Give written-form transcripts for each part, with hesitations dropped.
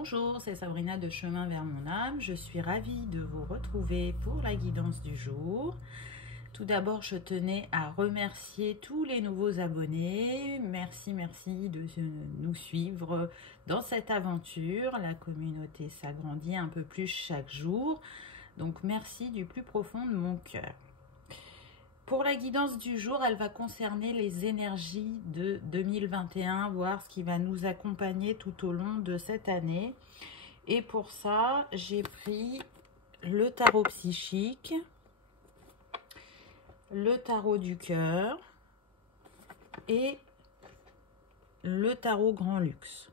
Bonjour, c'est Sabrina de Chemin vers mon âme. Je suis ravie de vous retrouver pour la guidance du jour. Tout d'abord, je tenais à remercier tous les nouveaux abonnés. Merci de nous suivre dans cette aventure. La communauté s'agrandit un peu plus chaque jour. Donc, merci du plus profond de mon cœur. Pour la guidance du jour, elle va concerner les énergies de 2021, voir ce qui va nous accompagner tout au long de cette année. Et pour ça, j'ai pris le tarot psychique, le tarot du cœur et le tarot grand luxe.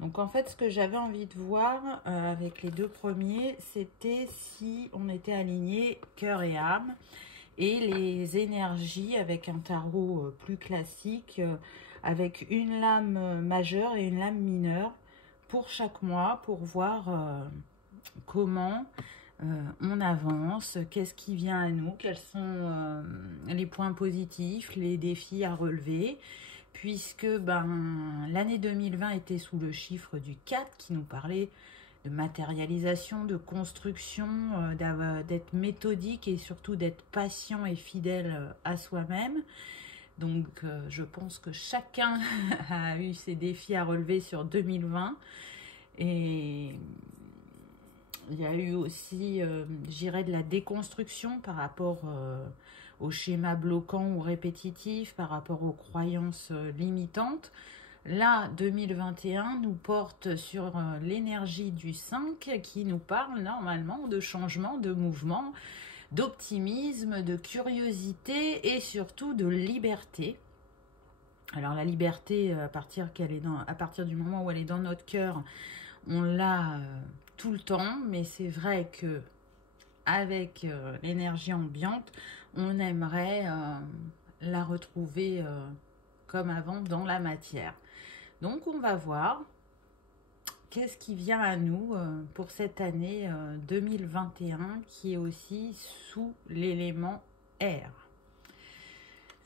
Donc en fait, ce que j'avais envie de voir avec les deux premiers, c'était si on était aligné cœur et âme. Et les énergies avec un tarot plus classique, avec une lame majeure et une lame mineure pour chaque mois, pour voir comment on avance, qu'est-ce qui vient à nous, quels sont les points positifs, les défis à relever, puisque l'année 2020 était sous le chiffre du 4 qui nous parlait de matérialisation, de construction, d'être méthodique et surtout d'être patient et fidèle à soi-même. Donc, je pense que chacun a eu ses défis à relever sur 2020. Et il y a eu aussi, j'irais, de la déconstruction par rapport aux schémas bloquants ou répétitifs, par rapport aux croyances limitantes. Là, 2021 nous porte sur l'énergie du 5 qui nous parle normalement de changement, de mouvement, d'optimisme, de curiosité et surtout de liberté. Alors la liberté, à partir du moment où elle est dans notre cœur, on l'a tout le temps, mais c'est vrai que avec l'énergie ambiante, on aimerait la retrouver comme avant dans la matière. Donc, on va voir qu'est-ce qui vient à nous pour cette année 2021 qui est aussi sous l'élément air.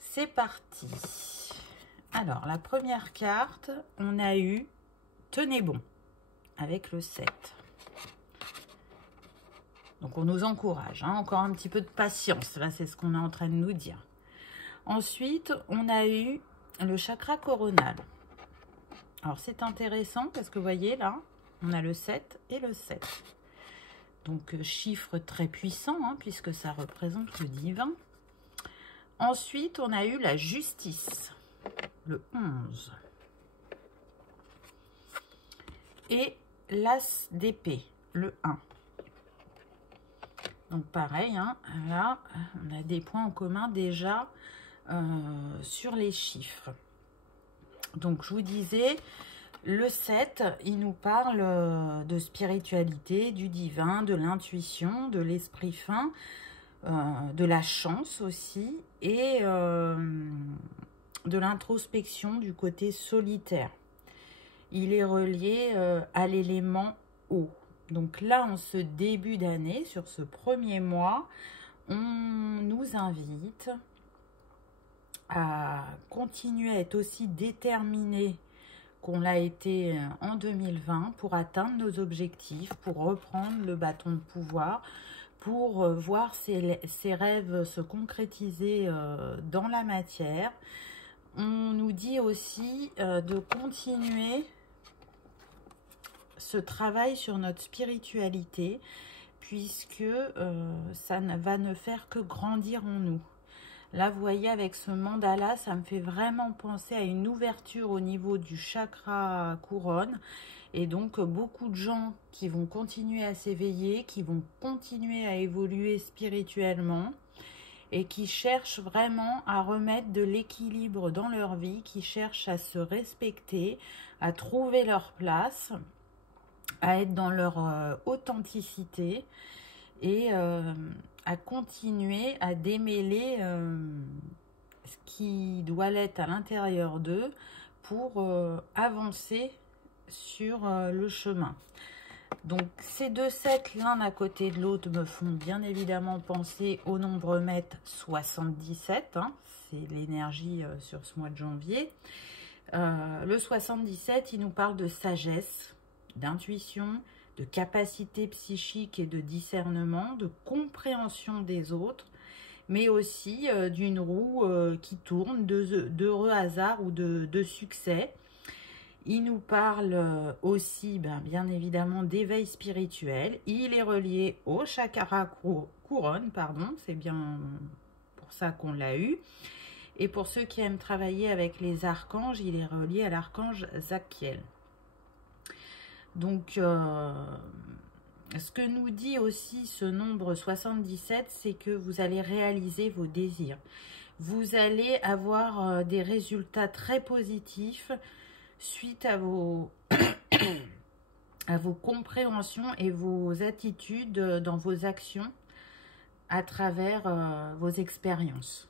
C'est parti. Alors, la première carte, on a eu Tenez bon avec le 7. Donc, on nous encourage, hein, encore un petit peu de patience. Là, c'est ce qu'on est en train de nous dire. Ensuite, on a eu le chakra coronal. Alors, c'est intéressant parce que vous voyez là, on a le 7 et le 7. Donc, chiffre très puissant, hein, puisque ça représente le divin. Ensuite, on a eu la justice, le 11. Et l'as d'épée, le 1. Donc, pareil, hein, là, on a des points en commun déjà sur les chiffres. Donc, je vous disais, le 7, il nous parle de spiritualité, du divin, de l'intuition, de l'esprit fin, de la chance aussi, et de l'introspection du côté solitaire. Il est relié à l'élément eau. Donc là, en ce début d'année, sur ce premier mois, on nous invite à continuer à être aussi déterminé qu'on l'a été en 2020 pour atteindre nos objectifs, pour reprendre le bâton de pouvoir, pour voir ses rêves se concrétiser dans la matière. On nous dit aussi de continuer ce travail sur notre spiritualité, puisque ça ne va ne faire que grandir en nous. Là, vous voyez, avec ce mandala, ça me fait vraiment penser à une ouverture au niveau du chakra couronne. Et donc, beaucoup de gens qui vont continuer à s'éveiller, qui vont continuer à évoluer spirituellement et qui cherchent vraiment à remettre de l'équilibre dans leur vie, qui cherchent à se respecter, à trouver leur place, à être dans leur authenticité et à continuer à démêler ce qui doit l'être à l'intérieur d'eux pour avancer sur le chemin. Donc ces deux sets l'un à côté de l'autre me font bien évidemment penser au nombre mètre 77, hein, c'est l'énergie sur ce mois de janvier. Le 77, il nous parle de sagesse, d'intuition, de capacité psychique et de discernement, de compréhension des autres, mais aussi d'une roue qui tourne, d'heureux hasards ou de succès. Il nous parle aussi, bien évidemment, d'éveil spirituel. Il est relié au chakra couronne, pardon, c'est bien pour ça qu'on l'a eu. Et pour ceux qui aiment travailler avec les archanges, il est relié à l'archange Zachiel. Donc, ce que nous dit aussi ce nombre 77, c'est que vous allez réaliser vos désirs. Vous allez avoir des résultats très positifs suite à vos, à vos compréhensions et vos attitudes dans vos actions à travers vos expériences.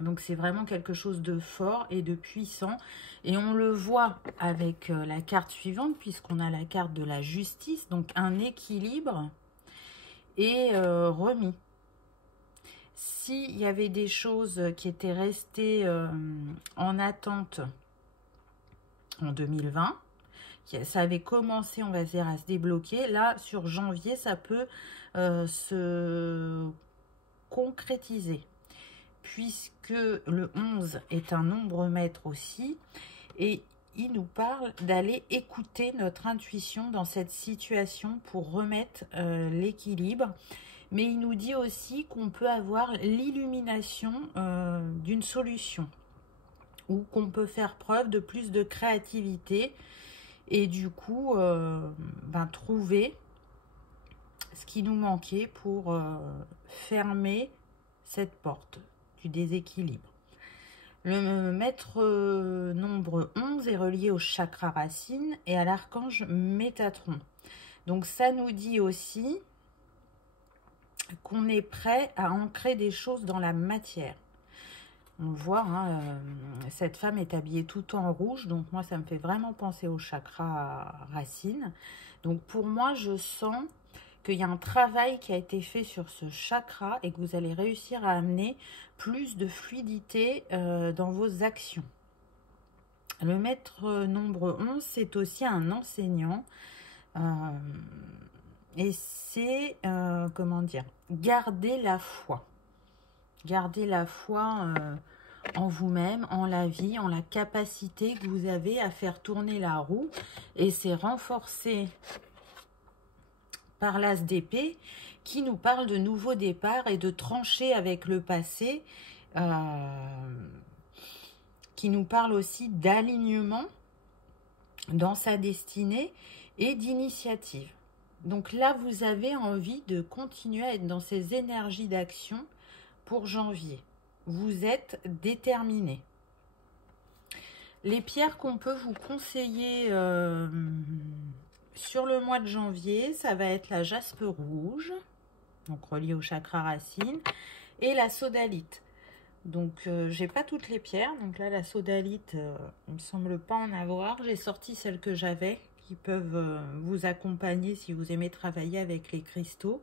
Donc c'est vraiment quelque chose de fort et de puissant. Et on le voit avec la carte suivante, puisqu'on a la carte de la justice. Donc un équilibre est remis. S'il y avait des choses qui étaient restées en attente en 2020, ça avait commencé, on va dire, à se débloquer. Là, sur janvier, ça peut se concrétiser, puisque le 11 est un nombre maître aussi, et il nous parle d'aller écouter notre intuition dans cette situation pour remettre l'équilibre. Mais il nous dit aussi qu'on peut avoir l'illumination d'une solution, ou qu'on peut faire preuve de plus de créativité, et du coup, trouver ce qui nous manquait pour fermer cette porte du déséquilibre. Le maître nombre 11 est relié au chakra racine et à l'archange Métatron. Donc ça nous dit aussi qu'on est prêt à ancrer des choses dans la matière. On le voit, hein, cette femme est habillée tout en rouge, donc moi ça me fait vraiment penser au chakra racine. Donc pour moi, je sens qu'il y a un travail qui a été fait sur ce chakra et que vous allez réussir à amener plus de fluidité dans vos actions. Le maître nombre 11, c'est aussi un enseignant. Et c'est, comment dire, garder la foi. Garder la foi en vous-même, en la vie, en la capacité que vous avez à faire tourner la roue. Et c'est renforcé par l'as d'épée qui nous parle de nouveaux départs et de trancher avec le passé, qui nous parle aussi d'alignement dans sa destinée et d'initiative. Donc là, vous avez envie de continuer à être dans ces énergies d'action pour janvier. Vous êtes déterminé. Les pierres qu'on peut vous conseiller sur le mois de janvier, ça va être la jaspe rouge, donc reliée au chakra racine, et la sodalite. Donc, j'ai pas toutes les pierres. Donc là, la sodalite, il me semble pas en avoir. J'ai sorti celles que j'avais qui peuvent vous accompagner si vous aimez travailler avec les cristaux.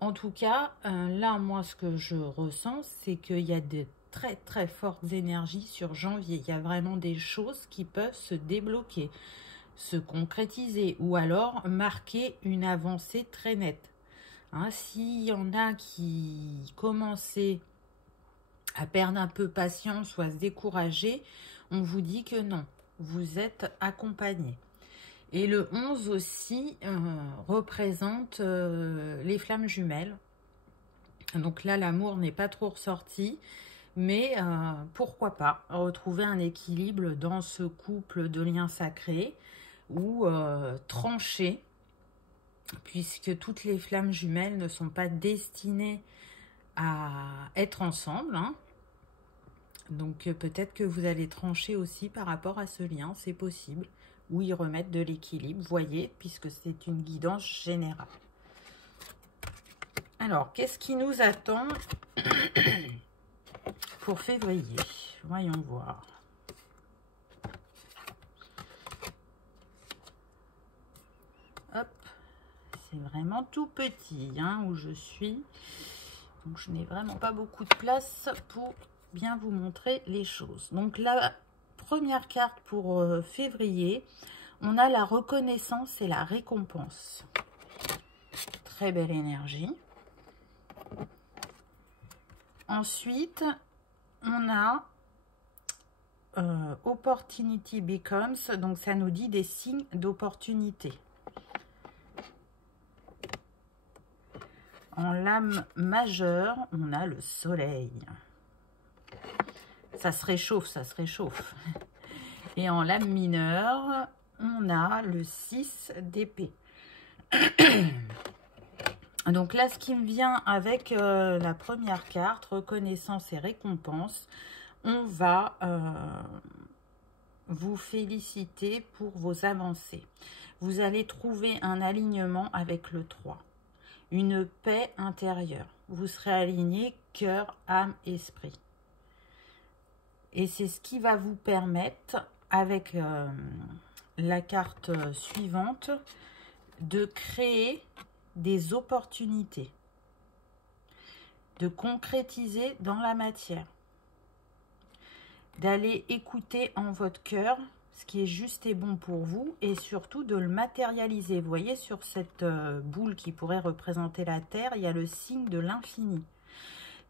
En tout cas, là, moi, ce que je ressens, c'est qu'il y a de très, très fortes énergies sur janvier. Il y a vraiment des choses qui peuvent se débloquer, se concrétiser ou alors marquer une avancée très nette. Hein, s'il y en a qui commençaient à perdre un peu patience ou à se décourager, on vous dit que non, vous êtes accompagné. Et le 11 aussi représente les flammes jumelles. Donc là, l'amour n'est pas trop ressorti, mais pourquoi pas retrouver un équilibre dans ce couple de liens sacrés ou trancher, puisque toutes les flammes jumelles ne sont pas destinées à être ensemble, hein. Donc peut-être que vous allez trancher aussi par rapport à ce lien, c'est possible, ou y remettre de l'équilibre, voyez, puisque c'est une guidance générale. Alors, qu'est-ce qui nous attend pour février? Voyons voir. Hop, c'est vraiment tout petit, hein, où je suis. Donc, je n'ai vraiment pas beaucoup de place pour bien vous montrer les choses. Donc, la première carte pour février, On a la reconnaissance et la récompense. Très belle énergie. Ensuite, on a Opportunity Becomes. Donc, ça nous dit des signes d'opportunité. En lame majeure, on a le soleil. Ça se réchauffe, ça se réchauffe. Et en lame mineure, on a le 6 d'épée. Donc là, ce qui me vient avec la première carte, reconnaissance et récompense, on va vous féliciter pour vos avancées. Vous allez trouver un alignement avec le 3. Une paix intérieure. Vous serez aligné cœur, âme, esprit. Et c'est ce qui va vous permettre, avec la carte suivante, de créer des opportunités, de concrétiser dans la matière, d'aller écouter en votre cœur ce qui est juste et bon pour vous, et surtout de le matérialiser. Vous voyez, sur cette boule qui pourrait représenter la Terre, il y a le signe de l'infini.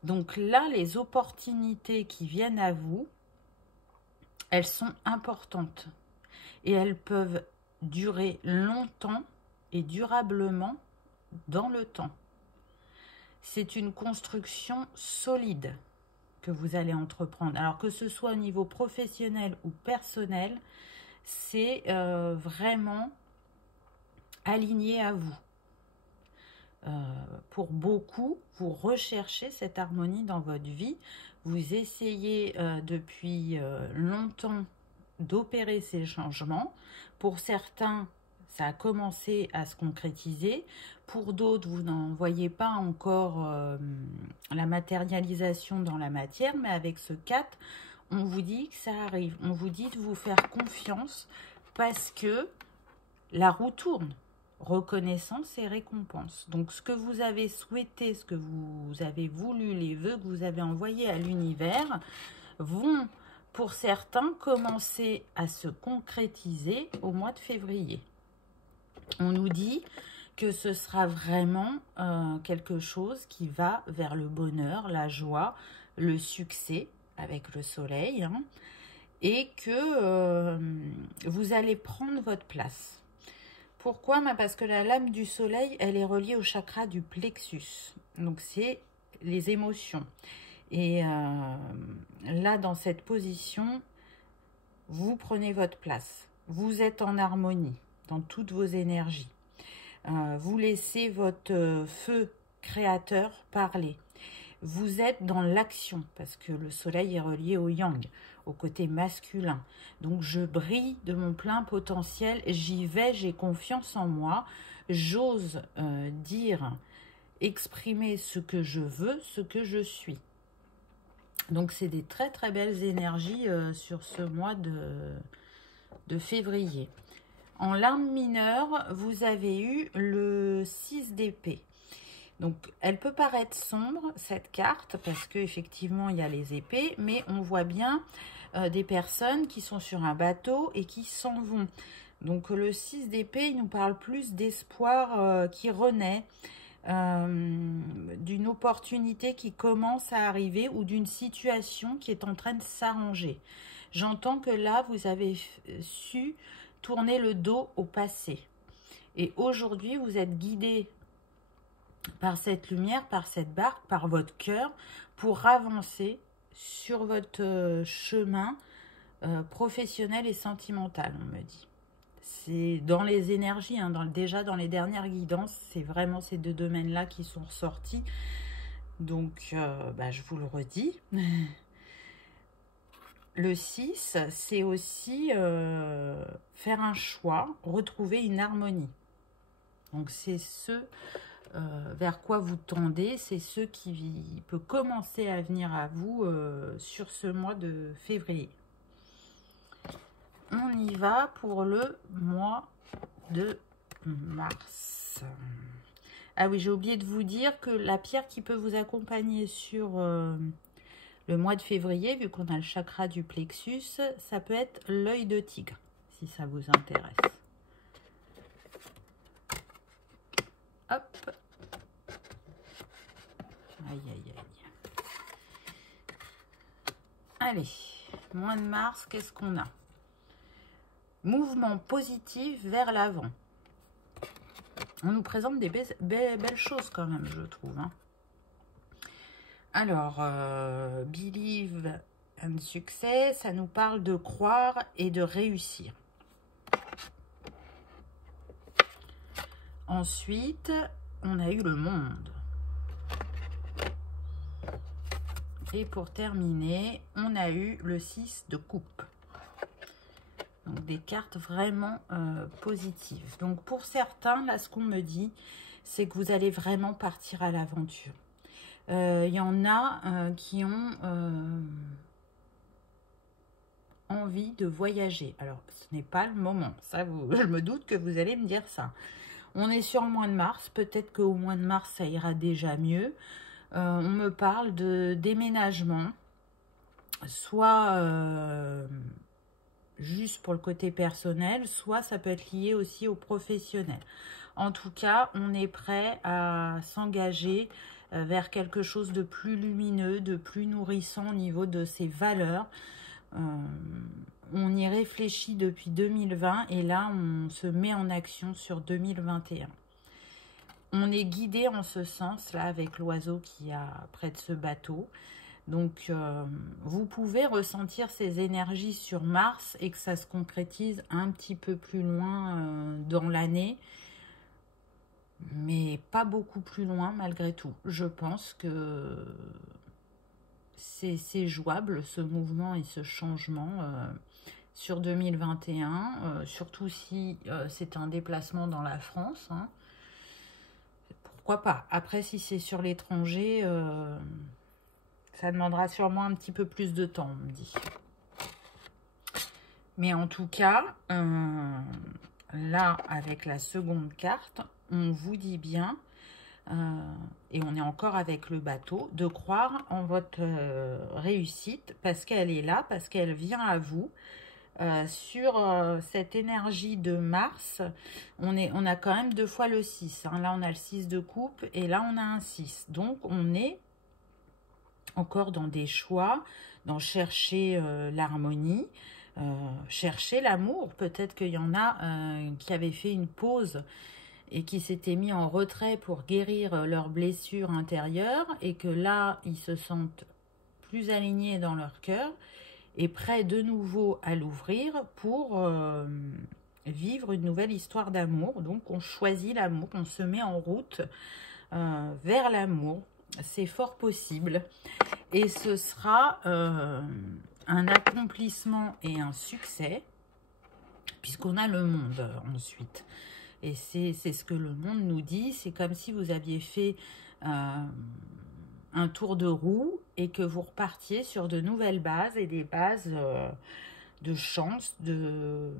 Donc là, les opportunités qui viennent à vous, elles sont importantes. Et elles peuvent durer longtemps et durablement dans le temps. C'est une construction solide que vous allez entreprendre. Alors que ce soit au niveau professionnel ou personnel, c'est vraiment aligné à vous. Pour beaucoup, vous recherchez cette harmonie dans votre vie. Vous essayez depuis longtemps d'opérer ces changements. Pour certains, ça a commencé à se concrétiser. Pour d'autres, vous n'en voyez pas encore la matérialisation dans la matière, mais avec ce 4, on vous dit que ça arrive. On vous dit de vous faire confiance parce que la roue tourne. Reconnaissance et récompense. Donc, ce que vous avez souhaité, ce que vous avez voulu, les vœux que vous avez envoyés à l'univers vont, pour certains, commencer à se concrétiser au mois de février. On nous dit que ce sera vraiment quelque chose qui va vers le bonheur, la joie, le succès avec le soleil, hein, et que vous allez prendre votre place. Pourquoi? Parce que la lame du soleil, elle est reliée au chakra du plexus. Donc, c'est les émotions. Et là, dans cette position, vous prenez votre place. Vous êtes en harmonie dans toutes vos énergies. Vous laissez votre feu créateur parler. Vous êtes dans l'action, parce que le soleil est relié au yang, au côté masculin. Donc, je brille de mon plein potentiel, j'y vais, j'ai confiance en moi, j'ose dire, exprimer ce que je veux, ce que je suis. Donc, c'est des très très belles énergies sur ce mois de février. En lame mineure, vous avez eu le 6 d'épée. Donc, elle peut paraître sombre, cette carte, parce qu'effectivement, il y a les épées, mais on voit bien des personnes qui sont sur un bateau et qui s'en vont. Donc, le 6 d'épée, il nous parle plus d'espoir qui renaît, d'une opportunité qui commence à arriver ou d'une situation qui est en train de s'arranger. J'entends que là, vous avez su tourner le dos au passé. Et aujourd'hui, vous êtes guidé par cette lumière, par cette barque, par votre cœur, pour avancer sur votre chemin professionnel et sentimental, on me dit. C'est dans les énergies, hein, déjà dans les dernières guidances, c'est vraiment ces deux domaines-là qui sont ressortis. Donc, je vous le redis. Le 6, c'est aussi faire un choix, retrouver une harmonie. Donc, c'est ce vers quoi vous tendez, c'est ce qui peut commencer à venir à vous sur ce mois de février. On y va pour le mois de mars. Ah oui, j'ai oublié de vous dire que la pierre qui peut vous accompagner sur le mois de février, vu qu'on a le chakra du plexus, ça peut être l'œil de tigre, si ça vous intéresse. Aïe, aïe, aïe. Allez, mois de mars, qu'est-ce qu'on a? Mouvement positif vers l'avant. On nous présente des belles choses quand même, je trouve. Hein. Alors, believe and succès, ça nous parle de croire et de réussir. Ensuite, on a eu le monde. Et pour terminer, on a eu le 6 de coupe. Donc des cartes vraiment positives. Donc pour certains, là ce qu'on me dit, c'est que vous allez vraiment partir à l'aventure. Il y en a qui ont envie de voyager. Alors ce n'est pas le moment. Ça, je me doute que vous allez me dire ça. On est sur le mois de mars. Peut-être qu'au mois de mars, ça ira déjà mieux. On me parle de déménagement, soit juste pour le côté personnel, soit ça peut être lié aussi au professionnel. En tout cas, on est prêt à s'engager vers quelque chose de plus lumineux, de plus nourrissant au niveau de ses valeurs. On y réfléchit depuis 2020 et là, on se met en action sur 2021. On est guidé en ce sens, là, avec l'oiseau qui est près de ce bateau. Donc, vous pouvez ressentir ces énergies sur Mars et que ça se concrétise un petit peu plus loin dans l'année. Mais pas beaucoup plus loin, malgré tout. Je pense que c'est jouable, ce mouvement et ce changement sur 2021. Surtout si c'est un déplacement dans la France, hein. Pourquoi pas? Après, si c'est sur l'étranger, ça demandera sûrement un petit peu plus de temps, on me dit. Mais en tout cas, là, avec la seconde carte, on vous dit bien, et on est encore avec le bateau, de croire en votre réussite, parce qu'elle est là, parce qu'elle vient à vous. Sur cette énergie de Mars, on a quand même 2 fois le 6. Hein. Là, on a le 6 de coupe et là, on a un 6. Donc, on est encore dans des choix, dans chercher l'harmonie, chercher l'amour. Peut-être qu'il y en a qui avaient fait une pause et qui s'étaient mis en retrait pour guérir leurs blessures intérieures et que là, ils se sentent plus alignés dans leur cœur et prêt de nouveau à l'ouvrir pour vivre une nouvelle histoire d'amour. Donc, on choisit l'amour, on se met en route vers l'amour. C'est fort possible. Et ce sera un accomplissement et un succès, puisqu'on a le monde ensuite. Et c'est ce que le monde nous dit. C'est comme si vous aviez fait un tour de roue et que vous repartiez sur de nouvelles bases et des bases de chance, de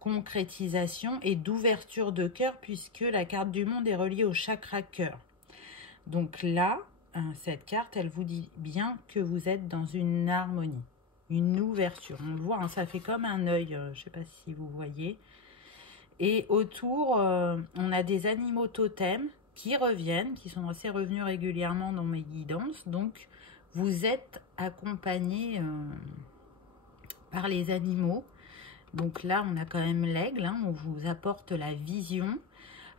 concrétisation et d'ouverture de cœur, puisque la carte du monde est reliée au chakra cœur. Donc là, cette carte, elle vous dit bien que vous êtes dans une harmonie, une ouverture. On le voit, hein, ça fait comme un œil, je ne sais pas si vous voyez. Et autour, on a des animaux totems qui reviennent, qui sont assez revenus régulièrement dans mes guidances. Donc, vous êtes accompagné par les animaux. Donc là, on a quand même l'aigle, hein, on vous apporte la vision.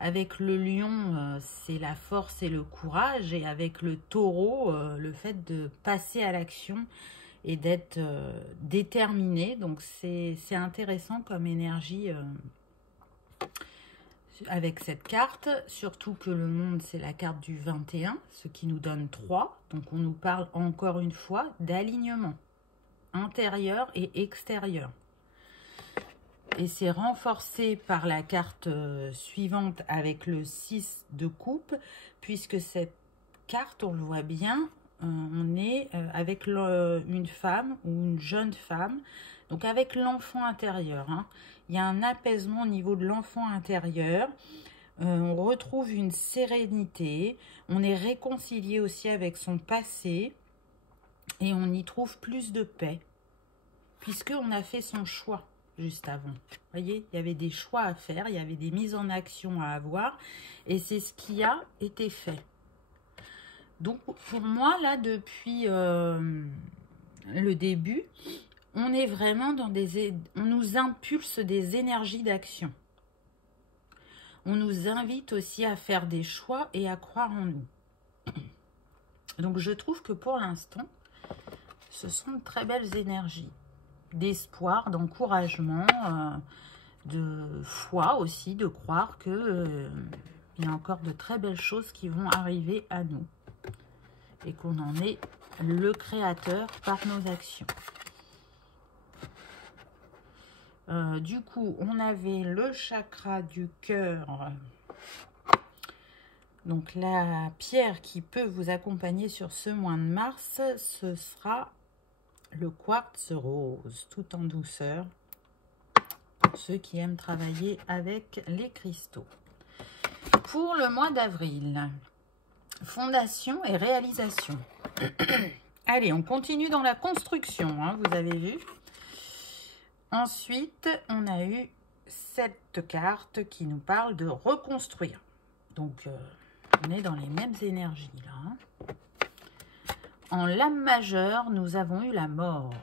Avec le lion, c'est la force et le courage. Et avec le taureau, le fait de passer à l'action et d'être déterminé. Donc, c'est intéressant comme énergie avec cette carte, surtout que le monde, c'est la carte du 21, ce qui nous donne 3. Donc, on nous parle encore une fois d'alignement intérieur et extérieur. Et c'est renforcé par la carte suivante avec le 6 de coupe, puisque cette carte, on le voit bien, on est avec une femme ou une jeune femme, donc avec l'enfant intérieur, hein. Il y a un apaisement au niveau de l'enfant intérieur. On retrouve une sérénité. On est réconcilié aussi avec son passé. Et on y trouve plus de paix. Puisqu'on a fait son choix juste avant. Vous voyez, il y avait des choix à faire. Il y avait des mises en action à avoir. Et c'est ce qui a été fait. Donc, pour moi, là, depuis le début, on est vraiment dans des... On nous impulse des énergies d'action. On nous invite aussi à faire des choix et à croire en nous. Donc, je trouve que pour l'instant, ce sont de très belles énergies. D'espoir, d'encouragement, de foi aussi, de croire que il y a encore de très belles choses qui vont arriver à nous. Et qu'on en est le créateur par nos actions. Du coup, on avait le chakra du cœur. Donc, la pierre qui peut vous accompagner sur ce mois de mars, ce sera le quartz rose, tout en douceur. Pour ceux qui aiment travailler avec les cristaux. Pour le mois d'avril, fondation et réalisation. Allez, on continue dans la construction, hein, vous avez vu. Ensuite, on a eu cette carte qui nous parle de reconstruire. Donc, on est dans les mêmes énergies là. En lame majeure, nous avons eu la mort,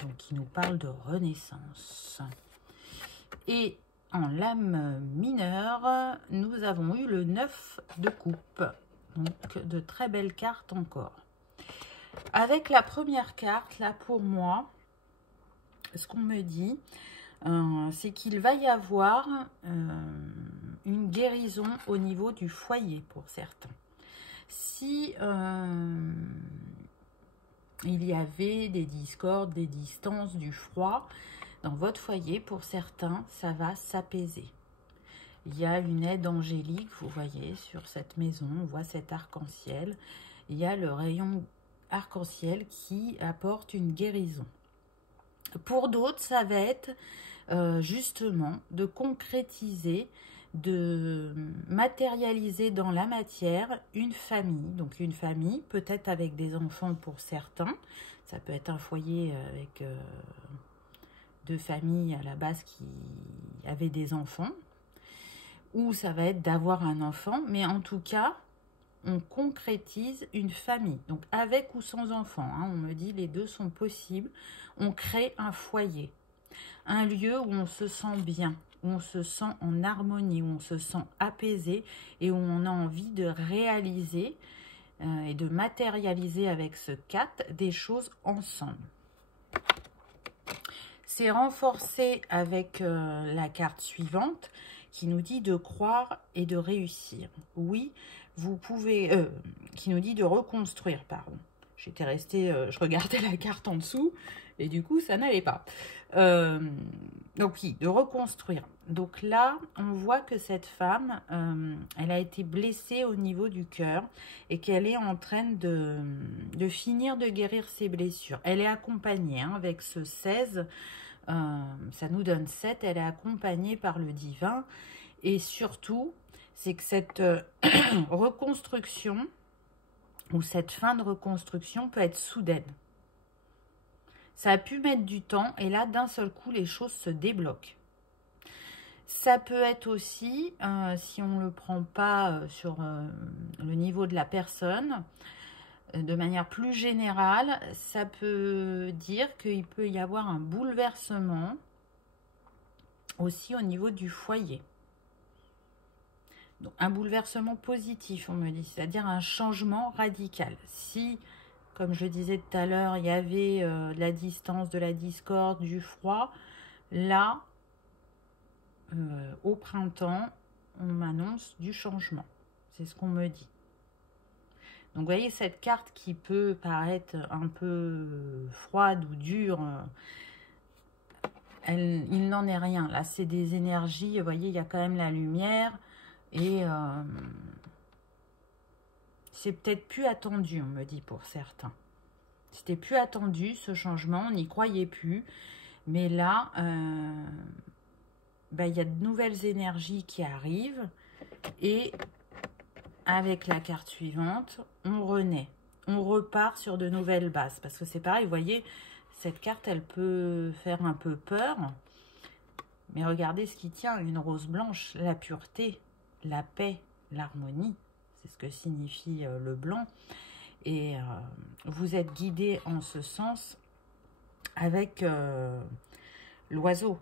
donc qui nous parle de renaissance. Et en lame mineure, nous avons eu le 9 de coupe. Donc, de très belles cartes encore. Avec la première carte, là, pour moi, ce qu'on me dit, c'est qu'il va y avoir une guérison au niveau du foyer pour certains. Si il y avait des discordes, des distances, du froid dans votre foyer, pour certains, ça va s'apaiser. Il y a une aide angélique, vous voyez, sur cette maison, on voit cet arc-en-ciel. Il y a le rayon arc-en-ciel qui apporte une guérison. Pour d'autres, ça va être justement de concrétiser, de matérialiser dans la matière une famille. Donc une famille, peut-être avec des enfants pour certains. Ça peut être un foyer avec deux familles à la base qui avaient des enfants. Ou ça va être d'avoir un enfant. Mais en tout cas, on concrétise une famille. Donc avec ou sans enfant, hein, on me dit les deux sont possibles. On crée un foyer. Un lieu où on se sent bien, où on se sent en harmonie, où on se sent apaisé et où on a envie de réaliser et de matérialiser avec ce 4 des choses ensemble. C'est renforcé avec la carte suivante qui nous dit de croire et de réussir. Oui, vous pouvez... qui nous dit de reconstruire, pardon. J'étais restée... je regardais la carte en dessous et du coup, ça n'allait pas. Donc oui, de reconstruire. Donc là, on voit que cette femme, elle a été blessée au niveau du cœur et qu'elle est en train de finir de guérir ses blessures. Elle est accompagnée hein, avec ce 16, ça nous donne 7, elle est accompagnée par le divin. Et surtout, c'est que cette reconstruction ou cette fin de reconstruction peut être soudaine. Ça a pu mettre du temps et là, d'un seul coup, les choses se débloquent. Ça peut être aussi, si on ne le prend pas sur le niveau de la personne, de manière plus générale, ça peut dire qu'il peut y avoir un bouleversement aussi au niveau du foyer. Donc, un bouleversement positif, on me dit, c'est-à-dire un changement radical. Si... Comme je disais tout à l'heure, il y avait de la distance, de la discorde, du froid. Là, au printemps, on m'annonce du changement. C'est ce qu'on me dit. Donc, vous voyez, cette carte qui peut paraître un peu froide ou dure, il n'en est rien. Là, c'est des énergies. Vous voyez, il y a quand même la lumière. Et... c'est peut-être plus attendu, on me dit pour certains. C'était plus attendu ce changement, on n'y croyait plus. Mais là, il y a de nouvelles énergies qui arrivent. Et avec la carte suivante, on renaît. On repart sur de nouvelles bases. Parce que c'est pareil, vous voyez, cette carte, elle peut faire un peu peur. Mais regardez ce qui tient, une rose blanche, la pureté, la paix, l'harmonie. c'est ce que signifie le blanc. Et vous êtes guidé en ce sens avec l'oiseau.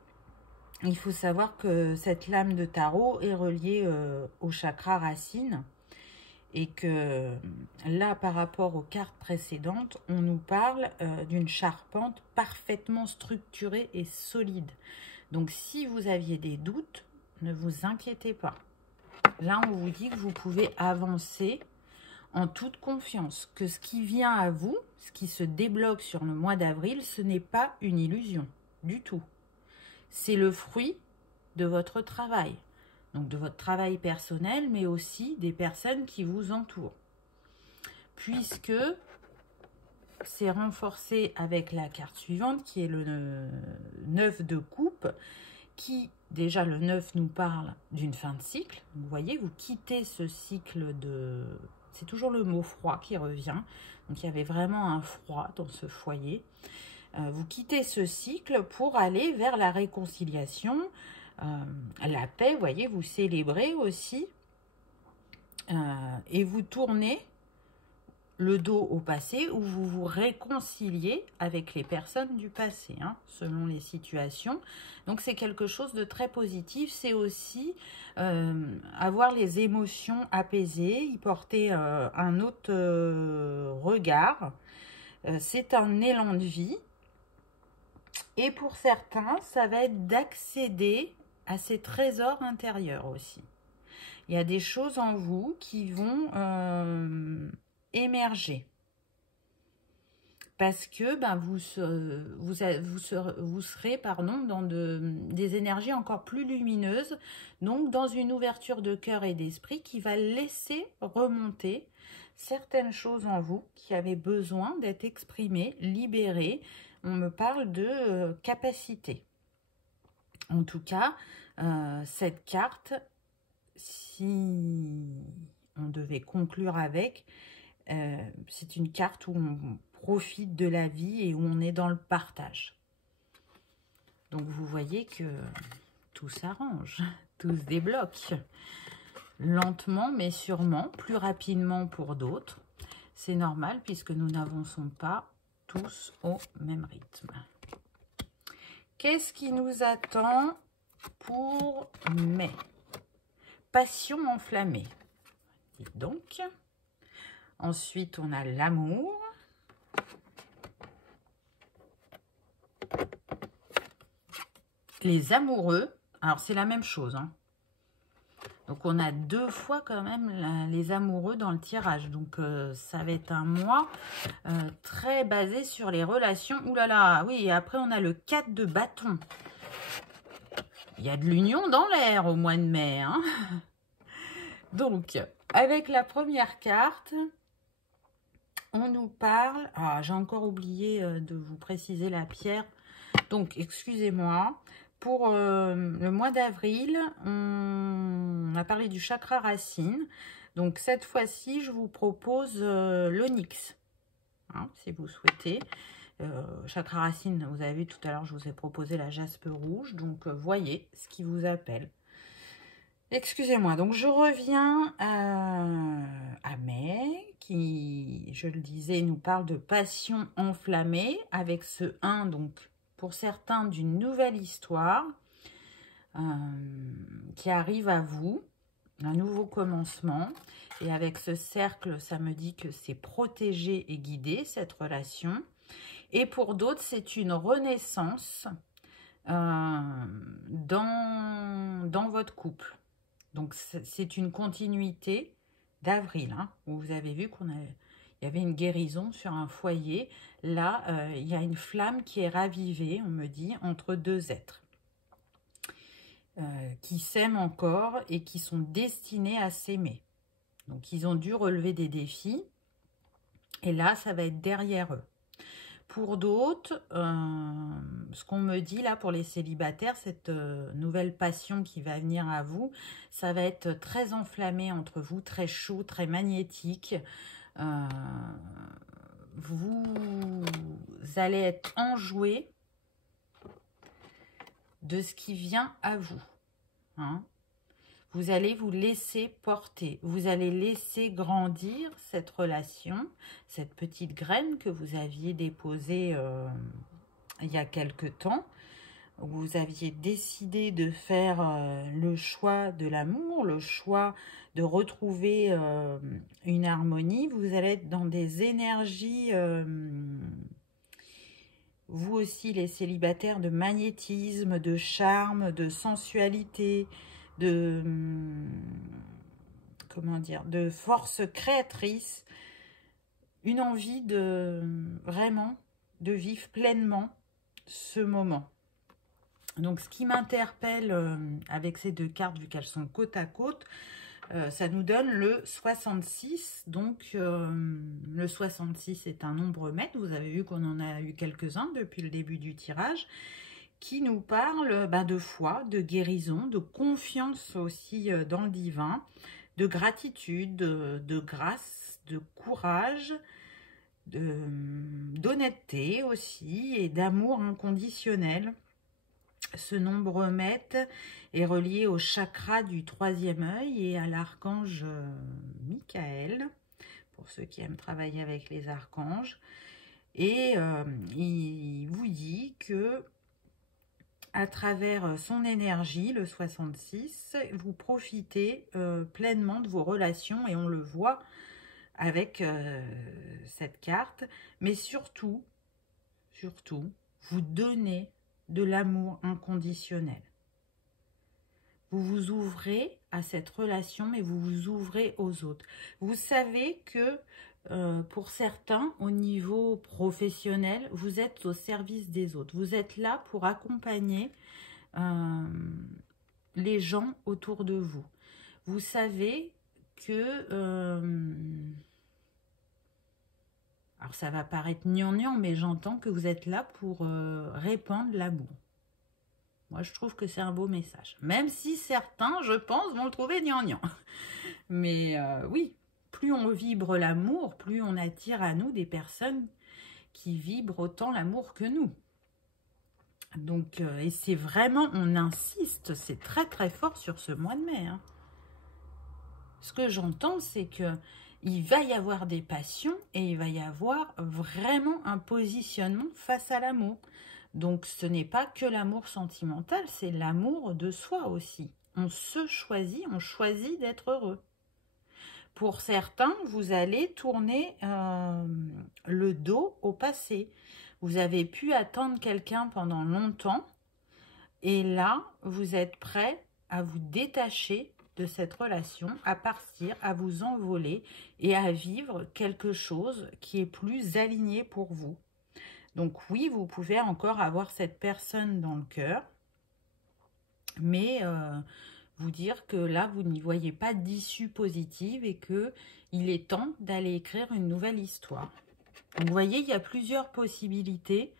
Il faut savoir que cette lame de tarot est reliée au chakra racine. Et que là, par rapport aux cartes précédentes, on nous parle d'une charpente parfaitement structurée et solide. Donc, si vous aviez des doutes, ne vous inquiétez pas. Là, on vous dit que vous pouvez avancer en toute confiance. Que ce qui vient à vous, ce qui se débloque sur le mois d'avril, ce n'est pas une illusion du tout. C'est le fruit de votre travail. Donc de votre travail personnel, mais aussi des personnes qui vous entourent. Puisque c'est renforcé avec la carte suivante, qui est le 9 de coupe, qui, déjà le 9 nous parle d'une fin de cycle. Vous voyez, vous quittez ce cycle de... C'est toujours le mot froid qui revient. Donc il y avait vraiment un froid dans ce foyer. Vous quittez ce cycle pour aller vers la réconciliation, la paix, vous voyez, vous célébrez aussi et vous tournez le dos au passé ou vous vous réconciliez avec les personnes du passé, hein, selon les situations. Donc c'est quelque chose de très positif. C'est aussi avoir les émotions apaisées, y porter un autre regard. C'est un élan de vie. Et pour certains, ça va être d'accéder à ces trésors intérieurs aussi. Il y a des choses en vous qui vont émerger. Parce que vous serez dans des énergies encore plus lumineuses. Donc dans une ouverture de cœur et d'esprit qui va laisser remonter certaines choses en vous qui avaient besoin d'être exprimées, libérées. On me parle de capacité. En tout cas, cette carte, si on devait conclure avec, c'est une carte où on profite de la vie et où on est dans le partage. Donc vous voyez que tout s'arrange, tout se débloque. Lentement mais sûrement, plus rapidement pour d'autres. C'est normal puisque nous n'avançons pas tous au même rythme. Qu'est-ce qui nous attend pour mai? Passion enflammée. Dites donc. Ensuite, on a l'amour. Les amoureux. Alors, c'est la même chose, hein. Donc, on a 2 fois quand même les amoureux dans le tirage. Donc, ça va être un mois très basé sur les relations. Ouh là là, oui, et après, on a le 4 de bâton. Il y a de l'union dans l'air au mois de mai, hein. Donc, avec la première carte, on nous parle... Ah, j'ai encore oublié de vous préciser la pierre. Donc, excusez-moi. Pour le mois d'avril, on a parlé du chakra racine. Donc, cette fois-ci, je vous propose l'onyx, hein, si vous souhaitez. Chakra racine, vous avez vu tout à l'heure, je vous ai proposé la jaspe rouge. Donc, voyez ce qui vous appelle. Excusez-moi, donc je reviens à mai, qui, je le disais, nous parle de passion enflammée, avec ce 1, donc... pour certains, d'une nouvelle histoire qui arrive à vous, un nouveau commencement. Et avec ce cercle, ça me dit que c'est protégé et guidé, cette relation. Et pour d'autres, c'est une renaissance dans votre couple. Donc, c'est une continuité d'avril, hein, où vous avez vu qu'on a... Il y avait une guérison sur un foyer. Là, il y a une flamme qui est ravivée, on me dit, entre 2 êtres qui s'aiment encore et qui sont destinés à s'aimer. Donc, ils ont dû relever des défis. Et là, ça va être derrière eux. Pour d'autres, ce qu'on me dit là pour les célibataires, cette nouvelle passion qui va venir à vous, ça va être très enflammé entre vous, très chaud, très magnétique. Vous allez être enjoué de ce qui vient à vous, hein. vous allez vous laisser porter. Vous allez laisser grandir cette relation, cette petite graine que vous aviez déposée il y a quelque temps. Vous aviez décidé de faire le choix de l'amour, le choix de retrouver une harmonie. Vous allez être dans des énergies, vous aussi les célibataires, de magnétisme, de charme, de sensualité, de, comment dire, de force créatrice. Une envie de vraiment de vivre pleinement ce moment. Donc, ce qui m'interpelle avec ces deux cartes, vu qu'elles sont côte à côte, ça nous donne le 66. Donc, le 66 est un nombre maître. Vous avez vu qu'on en a eu quelques-uns depuis le début du tirage, qui nous parle de foi, de guérison, de confiance aussi dans le divin, de gratitude, de grâce, de courage, d'honnêteté aussi et d'amour inconditionnel. Ce nombre maître est relié au chakra du troisième œil et à l'archange Michael, pour ceux qui aiment travailler avec les archanges. Et il vous dit que à travers son énergie, le 66, vous profitez pleinement de vos relations, et on le voit avec cette carte, mais surtout, vous donnez de l'amour inconditionnel. Vous vous ouvrez à cette relation, mais vous vous ouvrez aux autres. Vous savez que pour certains, au niveau professionnel, vous êtes au service des autres. Vous êtes là pour accompagner les gens autour de vous. Vous savez que... alors ça va paraître gnangnan, mais j'entends que vous êtes là pour répandre l'amour. Moi, je trouve que c'est un beau message. Même si certains, je pense, vont le trouver gnangnan. Mais oui, plus on vibre l'amour, plus on attire à nous des personnes qui vibrent autant l'amour que nous. Donc, et c'est vraiment, on insiste, c'est très très fort sur ce mois de mai. Hein. Ce que j'entends, c'est que il va y avoir des passions et il va y avoir vraiment un positionnement face à l'amour. Donc, ce n'est pas que l'amour sentimental, c'est l'amour de soi aussi. On se choisit, on choisit d'être heureux. Pour certains, vous allez tourner le dos au passé. Vous avez pu attendre quelqu'un pendant longtemps et là, vous êtes prêt à vous détacher de cette relation, à partir, à vous envoler et à vivre quelque chose qui est plus aligné pour vous. Donc oui, vous pouvez encore avoir cette personne dans le cœur, mais vous dire que là, vous n'y voyez pas d'issue positive et qu'il est temps d'aller écrire une nouvelle histoire. Donc, vous voyez, il y a plusieurs possibilités.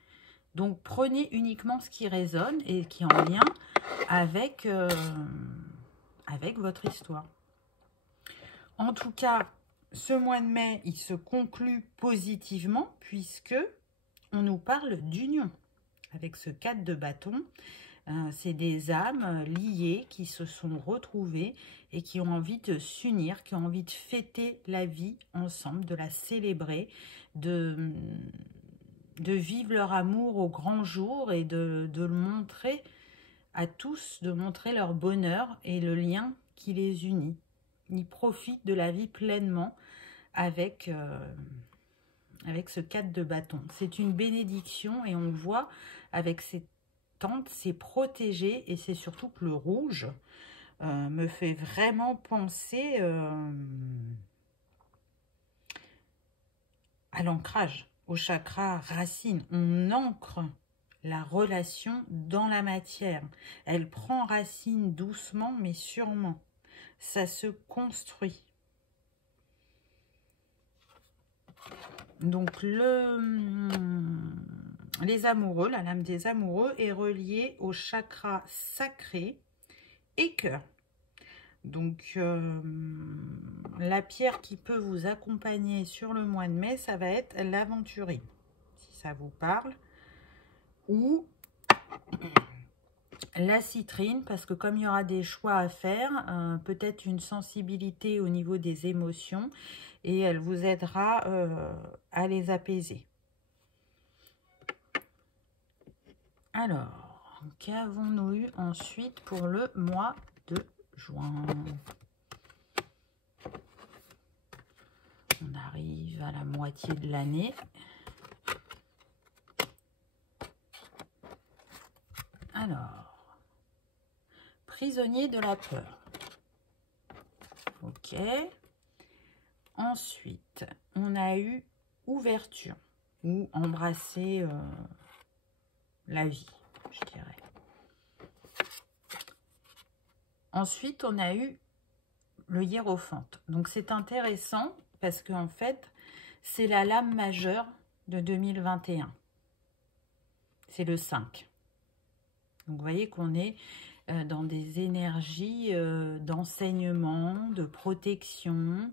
Donc, prenez uniquement ce qui résonne et qui est en lien avec, avec votre histoire. En tout cas, ce mois de mai, il se conclut positivement puisque on nous parle d'union. Avec ce 4 de bâton, c'est des âmes liées qui se sont retrouvées et qui ont envie de s'unir, qui ont envie de fêter la vie ensemble, de la célébrer, de vivre leur amour au grand jour et de le montrer à tous, de montrer leur bonheur et le lien qui les unit. Ils profitent de la vie pleinement avec, avec ce 4 de bâton. C'est une bénédiction et on voit avec ces tantes, c'est protégé et c'est surtout que le rouge me fait vraiment penser à l'ancrage, au chakra racine. On ancre la relation dans la matière. Elle prend racine doucement mais sûrement. Ça se construit. Donc les amoureux, la lame des amoureux est reliée au chakra sacré et cœur. Donc la pierre qui peut vous accompagner sur le mois de mai, ça va être l'aventurier, si ça vous parle, ou la citrine, parce que comme il y aura des choix à faire, peut-être une sensibilité au niveau des émotions, et elle vous aidera à les apaiser. Alors, qu'avons-nous eu ensuite pour le mois de juin? On arrive à la moitié de l'année. Alors, prisonnier de la peur. Ok. Ensuite, on a eu ouverture ou embrasser la vie, je dirais. Ensuite, on a eu le hiérophante. Donc, c'est intéressant parce qu'en fait, c'est la lame majeure de 2021. C'est le 5. Donc, vous voyez qu'on est dans des énergies d'enseignement, de protection,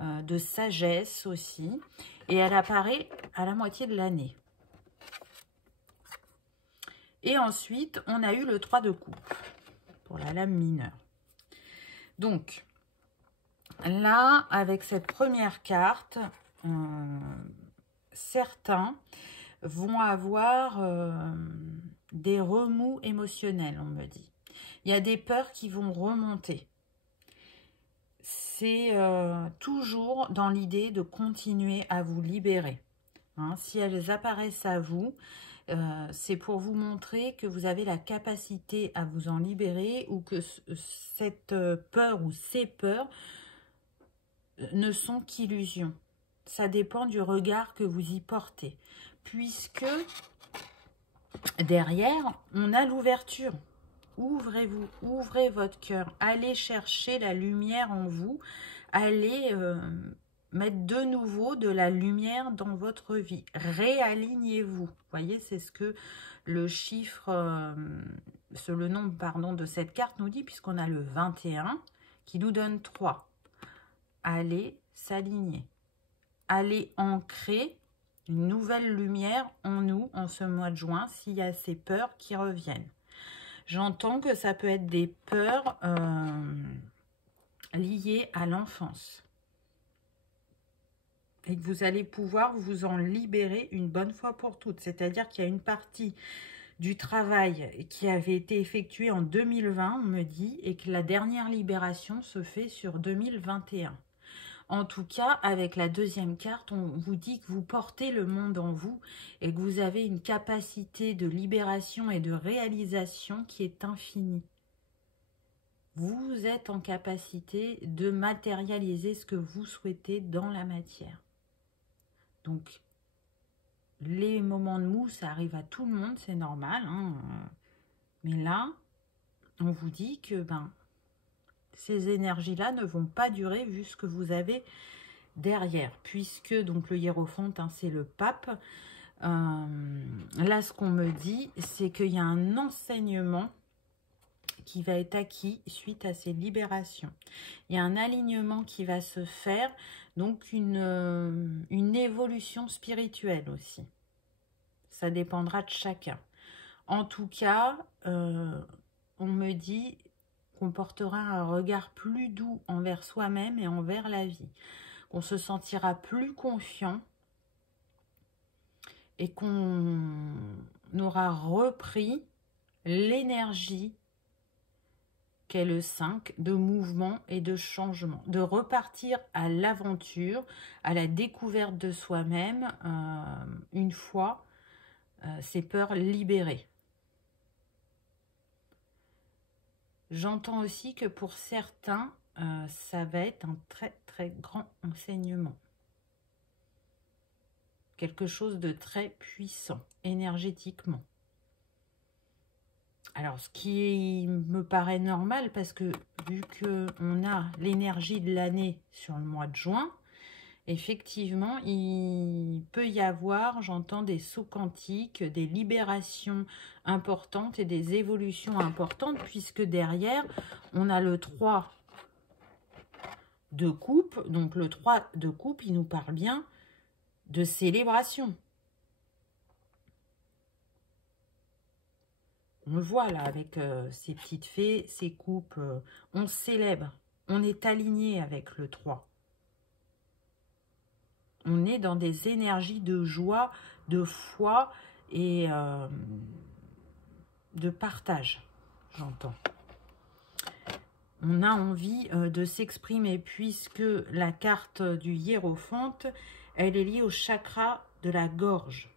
de sagesse aussi. Et elle apparaît à la moitié de l'année. Et ensuite, on a eu le 3 de coupe pour la lame mineure. Donc, là, avec cette première carte, certains vont avoir des remous émotionnels, on me dit. Il y a des peurs qui vont remonter. C'est toujours dans l'idée de continuer à vous libérer. Hein, si elles apparaissent à vous, c'est pour vous montrer que vous avez la capacité à vous en libérer ou que cette peur ou ces peurs ne sont qu'illusions. Ça dépend du regard que vous y portez. Puisque derrière, on a l'ouverture. Ouvrez-vous, ouvrez votre cœur. Allez chercher la lumière en vous. Allez mettre de nouveau de la lumière dans votre vie. Réalignez-vous. Vous voyez, c'est ce que le chiffre, le nombre, pardon, de cette carte nous dit, puisqu'on a le 21 qui nous donne 3. Allez s'aligner. Allez ancrer une nouvelle lumière en nous en ce mois de juin s'il y a ces peurs qui reviennent. J'entends que ça peut être des peurs liées à l'enfance. Et que vous allez pouvoir vous en libérer une bonne fois pour toutes. C'est-à-dire qu'il y a une partie du travail qui avait été effectuée en 2020, on me dit, et que la dernière libération se fait sur 2021. En tout cas, avec la deuxième carte, on vous dit que vous portez le monde en vous et que vous avez une capacité de libération et de réalisation qui est infinie. Vous êtes en capacité de matérialiser ce que vous souhaitez dans la matière. Donc, les moments de mou, ça arrive à tout le monde, c'est normal. Hein. Mais là, on vous dit que ces énergies-là ne vont pas durer vu ce que vous avez derrière. Puisque donc le hiérophante, hein, c'est le pape. Là, ce qu'on me dit, c'est qu'il y a un enseignement qui va être acquis suite à ces libérations. Il y a un alignement qui va se faire, donc une évolution spirituelle aussi. Ça dépendra de chacun. En tout cas, on me dit qu'on portera un regard plus doux envers soi-même et envers la vie. Qu'on se sentira plus confiant et qu'on aura repris l'énergie qu'est le 5 de mouvement et de changement, de repartir à l'aventure, à la découverte de soi-même une fois ces peurs libérées. J'entends aussi que pour certains, ça va être un très très grand enseignement. Quelque chose de très puissant, énergétiquement. Alors, ce qui me paraît normal, parce que vu qu'on a l'énergie de l'année sur le mois de juin, effectivement, il peut y avoir, j'entends, des sauts quantiques, des libérations importantes et des évolutions importantes, puisque derrière, on a le 3 de coupe. Donc, le 3 de coupe, il nous parle bien de célébration. On le voit là avec ces petites fées, ces coupes. On célèbre. On est aligné avec le 3. On est dans des énergies de joie, de foi et de partage, j'entends. On a envie de s'exprimer puisque la carte du hiérophante, elle est liée au chakra de la gorge.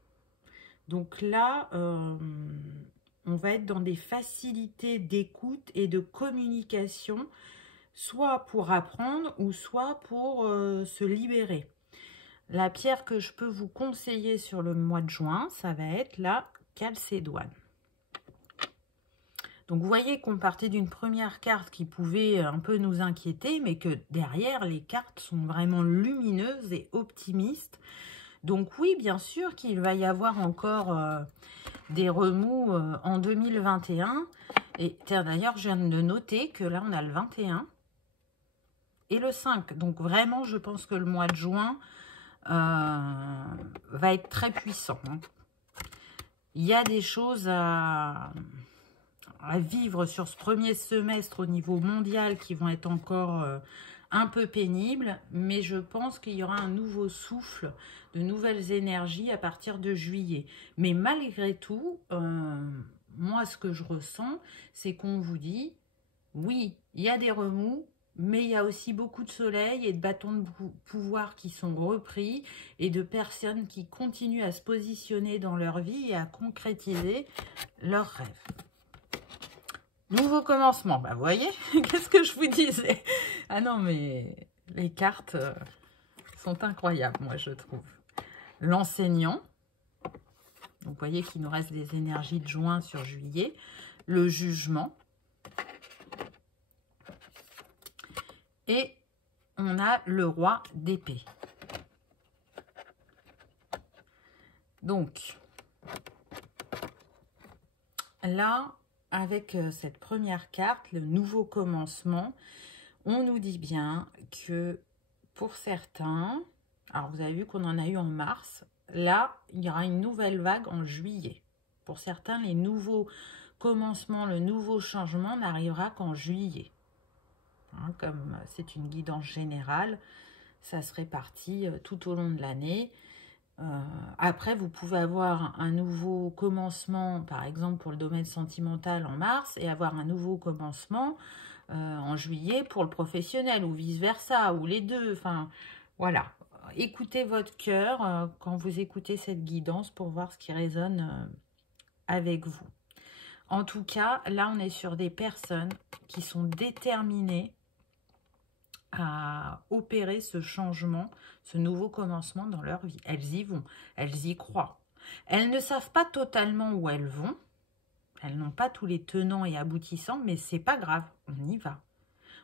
Donc là, on va être dans des facilités d'écoute et de communication, soit pour apprendre ou soit pour se libérer. La pierre que je peux vous conseiller sur le mois de juin, ça va être la calcédoine. Donc, vous voyez qu'on partait d'une première carte qui pouvait un peu nous inquiéter, mais que derrière, les cartes sont vraiment lumineuses et optimistes. Donc, oui, bien sûr qu'il va y avoir encore des remous en 2021. Et d'ailleurs, je viens de noter que là, on a le 21 et le 5. Donc, vraiment, je pense que le mois de juin va être très puissant. Hein. Il y a des choses à vivre sur ce premier semestre au niveau mondial qui vont être encore un peu pénibles, mais je pense qu'il y aura un nouveau souffle, de nouvelles énergies à partir de juillet. Mais malgré tout, moi ce que je ressens, c'est qu'on vous dit, oui, il y a des remous, mais il y a aussi beaucoup de soleil et de bâtons de pouvoir qui sont repris et de personnes qui continuent à se positionner dans leur vie et à concrétiser leurs rêves. Nouveau commencement, bah vous voyez, qu'est-ce que je vous disais? Ah non, mais les cartes sont incroyables, moi je trouve. L'enseignant, donc vous voyez qu'il nous reste des énergies de juin sur juillet. Le jugement. Et on a le roi d'épée. Donc, là, avec cette première carte, le nouveau commencement, on nous dit bien que pour certains, alors vous avez vu qu'on en a eu en mars, là, il y aura une nouvelle vague en juillet. Pour certains, les nouveaux commencements, le nouveau changement n'arrivera qu'en juillet. Hein, comme c'est une guidance générale, ça se répartit tout au long de l'année. Après, vous pouvez avoir un nouveau commencement, par exemple pour le domaine sentimental en mars, et avoir un nouveau commencement en juillet pour le professionnel, ou vice-versa, ou les deux. Enfin, voilà. Écoutez votre cœur quand vous écoutez cette guidance pour voir ce qui résonne avec vous. En tout cas, là, on est sur des personnes qui sont déterminées à opérer ce changement, ce nouveau commencement dans leur vie. Elles y vont, elles y croient. Elles ne savent pas totalement où elles vont. Elles n'ont pas tous les tenants et aboutissants, mais c'est pas grave, on y va.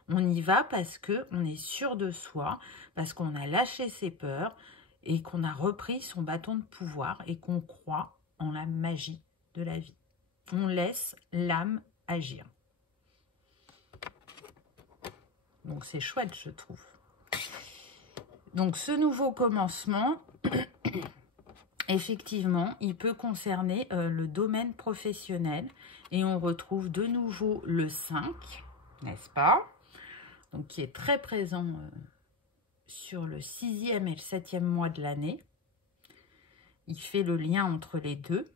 On y va parce qu'on est sûr de soi, parce qu'on a lâché ses peurs et qu'on a repris son bâton de pouvoir et qu'on croit en la magie de la vie. On laisse l'âme agir. Donc, c'est chouette, je trouve. Donc, ce nouveau commencement, effectivement, il peut concerner le domaine professionnel. Et on retrouve de nouveau le 5, n'est-ce pas? Donc, qui est très présent sur le 6e et le 7e mois de l'année. Il fait le lien entre les deux.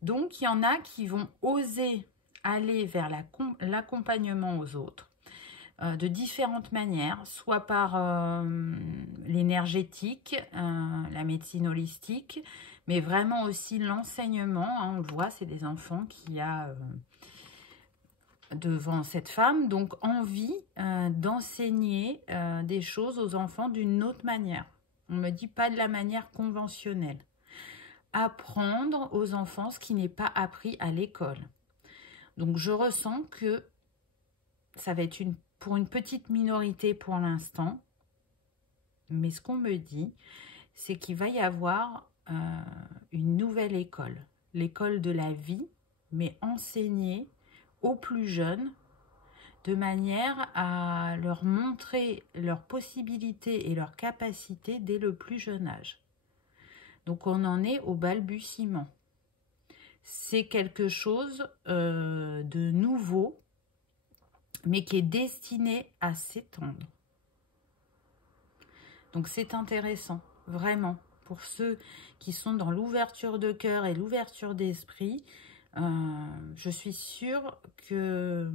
Donc, il y en a qui vont oser aller vers l'accompagnement aux autres. De différentes manières, soit par l'énergétique, la médecine holistique, mais vraiment aussi l'enseignement. Hein, on le voit, c'est des enfants qu'il y a devant cette femme. Donc, envie d'enseigner des choses aux enfants d'une autre manière. On me dit pas de la manière conventionnelle. Apprendre aux enfants ce qui n'est pas appris à l'école. Donc, je ressens que ça va être pour une petite minorité pour l'instant. Mais ce qu'on me dit, c'est qu'il va y avoir une nouvelle école. L'école de la vie, mais enseignée aux plus jeunes de manière à leur montrer leurs possibilités et leurs capacités dès le plus jeune âge. Donc, on en est au balbutiement. c'est quelque chose de nouveau, mais qui est destiné à s'étendre. Donc c'est intéressant, vraiment, pour ceux qui sont dans l'ouverture de cœur et l'ouverture d'esprit. Je suis sûre que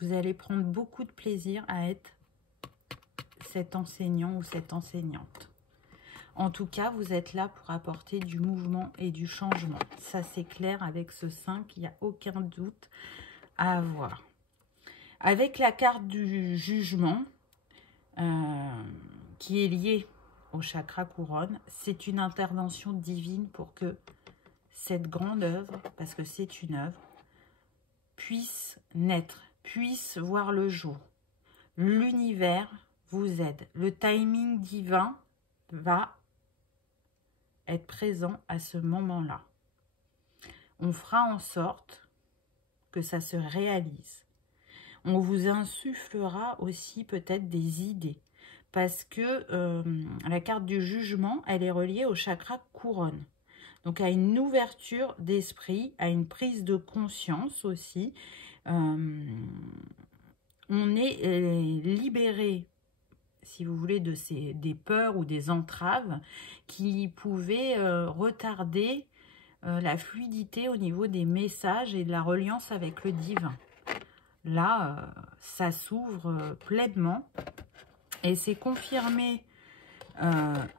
vous allez prendre beaucoup de plaisir à être cet enseignant ou cette enseignante. En tout cas, vous êtes là pour apporter du mouvement et du changement. Ça, c'est clair avec ce 5, il n'y a aucun doute à avoir. Avec la carte du jugement, qui est liée au chakra couronne, c'est une intervention divine pour que cette grande œuvre, parce que c'est une œuvre, puisse naître, puisse voir le jour. L'univers vous aide. Le timing divin va être présent à ce moment-là. On fera en sorte que ça se réalise. On vous insufflera aussi peut-être des idées. Parce que la carte du jugement, elle est reliée au chakra couronne. Donc à une ouverture d'esprit, à une prise de conscience aussi. On est libéré, si vous voulez, des peurs ou des entraves qui pouvaient retarder la fluidité au niveau des messages et de la reliance avec le divin. Là, ça s'ouvre pleinement et c'est confirmé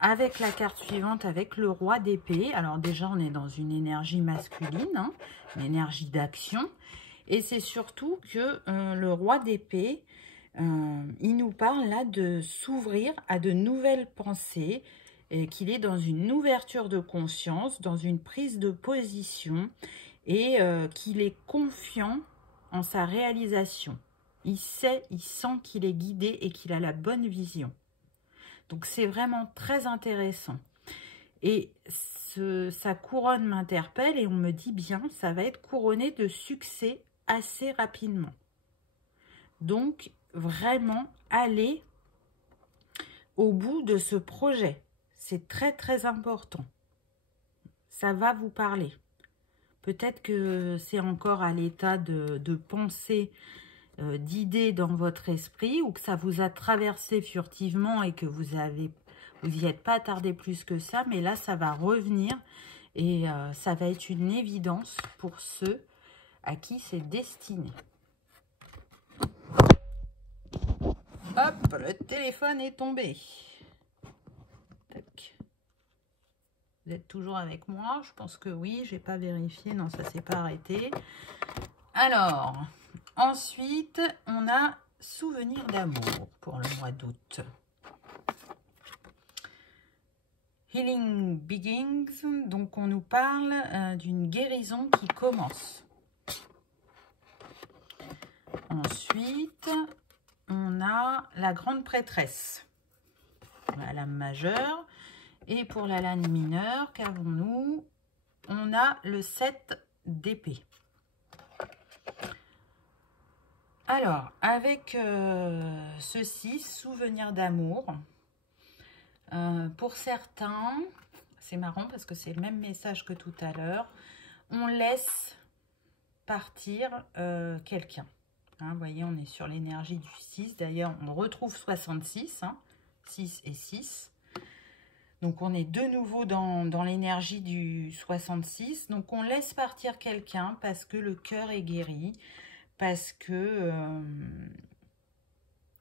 avec la carte suivante, avec le roi d'épée. Alors déjà, on est dans une énergie masculine, hein, une énergie d'action. Et c'est surtout que le roi d'épée, il nous parle là de s'ouvrir à de nouvelles pensées, et qu'il est dans une ouverture de conscience, dans une prise de position, et qu'il est confiant en sa réalisation. Il sait, il sent qu'il est guidé et qu'il a la bonne vision. Donc c'est vraiment très intéressant. Et sa couronne m'interpelle et on me dit bien, ça va être couronné de succès assez rapidement. Donc vraiment, allez au bout de ce projet. C'est très très important. Ça va vous parler. Peut-être que c'est encore à l'état de pensée, d'idées dans votre esprit, ou que ça vous a traversé furtivement et que vous n'y êtes pas attardé plus que ça, mais là ça va revenir et ça va être une évidence pour ceux à qui c'est destiné. Hop, le téléphone est tombé. Tac. Vous êtes toujours avec moi? Je pense que oui, j'ai pas vérifié, non, ça s'est pas arrêté. Alors, ensuite, on a souvenir d'amour pour le mois d'août. Healing Begins, donc on nous parle d'une guérison qui commence. Ensuite, on a la grande prêtresse, la lame majeure. Et pour la lame mineure, qu'avons-nous? On a le 7 d'épée. Alors, avec ceci, souvenir d'amour, pour certains, c'est marrant parce que c'est le même message que tout à l'heure, on laisse partir quelqu'un. Hein, vous voyez, on est sur l'énergie du 6. D'ailleurs, on retrouve 66, hein, 6 et 6. Donc, on est de nouveau dans l'énergie du 66. Donc, on laisse partir quelqu'un parce que le cœur est guéri, parce que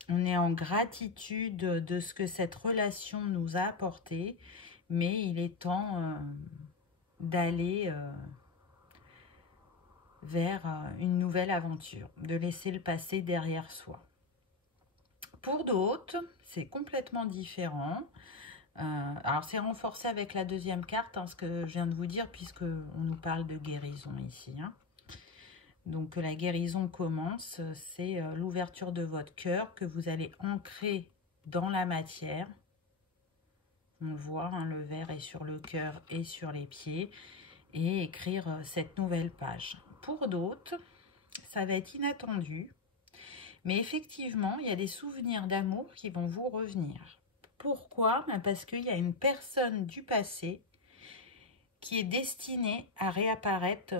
on est en gratitude de ce que cette relation nous a apporté. Mais il est temps d'aller vers une nouvelle aventure, de laisser le passé derrière soi. Pour d'autres, c'est complètement différent. Alors, c'est renforcé avec la deuxième carte, hein, ce que je viens de vous dire, puisqu'on nous parle de guérison ici. Hein. Donc, la guérison commence, c'est l'ouverture de votre cœur que vous allez ancrer dans la matière. On le voit, hein, le verre est sur le cœur et sur les pieds. Et écrire cette nouvelle page. Pour d'autres, ça va être inattendu. Mais effectivement, il y a des souvenirs d'amour qui vont vous revenir. Pourquoi? Parce qu'il y a une personne du passé qui est destiné à réapparaître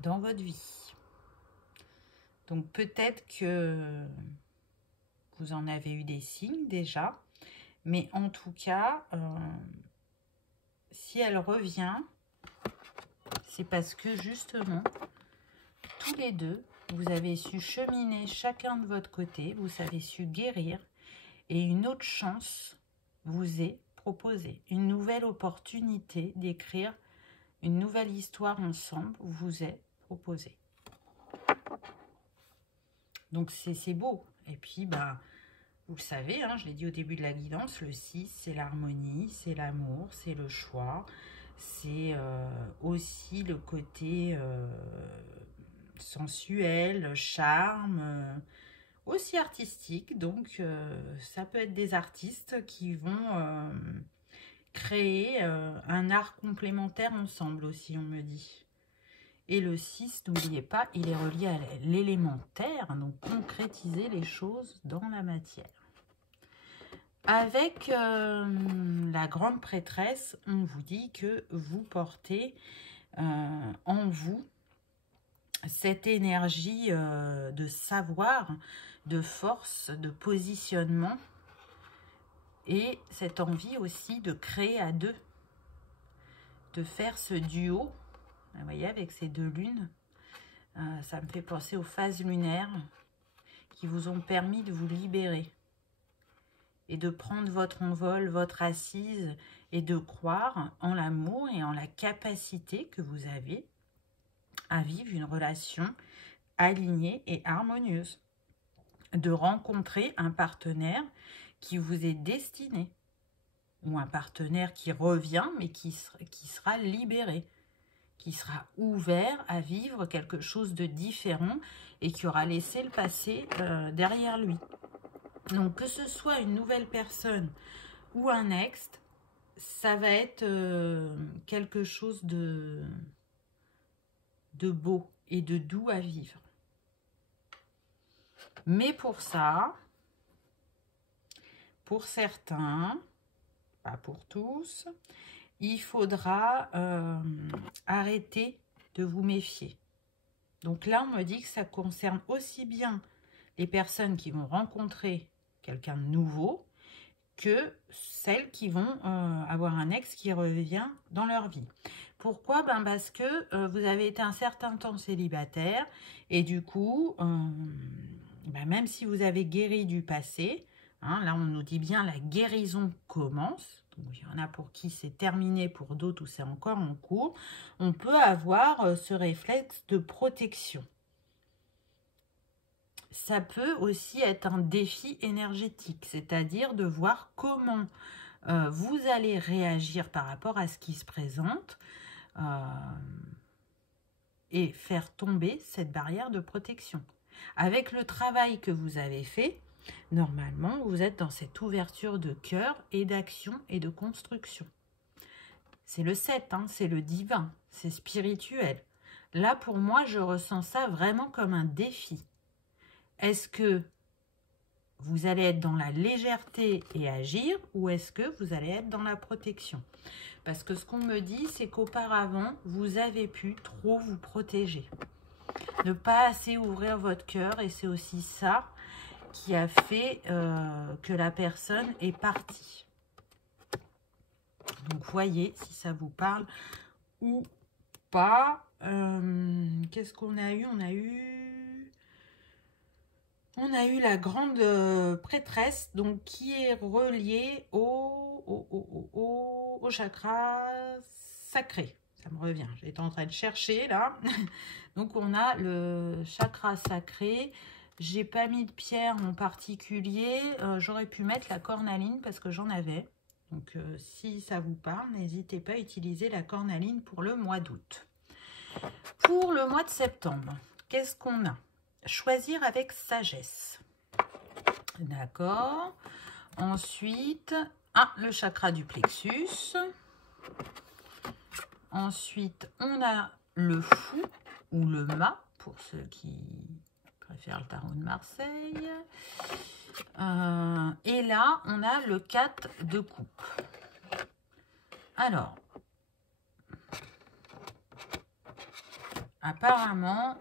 dans votre vie. Donc peut-être que vous en avez eu des signes déjà, mais en tout cas, si elle revient, c'est parce que justement, tous les deux, vous avez su cheminer chacun de votre côté, vous avez su guérir, et une autre chance vous est proposée. Une nouvelle opportunité d'écrire une nouvelle histoire ensemble vous est proposée. Donc c'est beau. Et puis, bah, vous le savez, hein, je l'ai dit au début de la guidance, le 6, c'est l'harmonie, c'est l'amour, c'est le choix. C'est aussi le côté sensuel, charme, aussi artistique. Donc, ça peut être des artistes qui vont créer un art complémentaire ensemble aussi, on me dit. Et le 6, n'oubliez pas, il est relié à l'élémentaire, donc concrétiser les choses dans la matière. Avec la grande prêtresse, on vous dit que vous portez en vous cette énergie de savoir, de force, de positionnement et cette envie aussi de créer à deux, de faire ce duo. Vous voyez, avec ces deux lunes, ça me fait penser aux phases lunaires qui vous ont permis de vous libérer et de prendre votre envol, votre assise et de croire en l'amour et en la capacité que vous avez à vivre une relation alignée et harmonieuse. De rencontrer un partenaire qui vous est destiné ou un partenaire qui revient mais qui sera libéré, qui sera ouvert à vivre quelque chose de différent et qui aura laissé le passé derrière lui. Donc, que ce soit une nouvelle personne ou un ex, ça va être quelque chose de beau et de doux à vivre. Mais pour ça, pour certains, pas pour tous, il faudra arrêter de vous méfier. Donc là, on me dit que ça concerne aussi bien les personnes qui vont rencontrer quelqu'un de nouveau que celles qui vont avoir un ex qui revient dans leur vie. Pourquoi? Ben parce que vous avez été un certain temps célibataire et du coup, ben même si vous avez guéri du passé, hein, là on nous dit bien la guérison commence. Donc, il y en a pour qui c'est terminé, pour d'autres où c'est encore en cours. On peut avoir ce réflexe de protection. Ça peut aussi être un défi énergétique, c'est-à-dire de voir comment vous allez réagir par rapport à ce qui se présente et faire tomber cette barrière de protection. Avec le travail que vous avez fait, normalement, vous êtes dans cette ouverture de cœur et d'action et de construction. C'est le 7, hein, c'est le divin, c'est spirituel. Là, pour moi, je ressens ça vraiment comme un défi. Est-ce que vous allez être dans la légèreté et agir ou est-ce que vous allez être dans la protection? Parce que ce qu'on me dit, c'est qu'auparavant, vous avez pu trop vous protéger. Ne pas assez ouvrir votre cœur et c'est aussi ça qui a fait que la personne est partie. Donc, voyez si ça vous parle ou pas. Qu'est-ce qu'on a eu? On a eu la grande prêtresse, donc qui est reliée au chakra sacré. Ça me revient, j'étais en train de chercher là. Donc on a le chakra sacré. J'ai pas mis de pierre en particulier. J'aurais pu mettre la cornaline parce que j'en avais. Donc si ça vous parle, n'hésitez pas à utiliser la cornaline pour le mois d'août. Pour le mois de septembre, qu'est-ce qu'on a? Choisir avec sagesse. D'accord. Ensuite, le chakra du plexus. Ensuite, on a le fou ou le mât, pour ceux qui préfèrent le tarot de Marseille. Et là, on a le 4 de coupe. Alors, apparemment,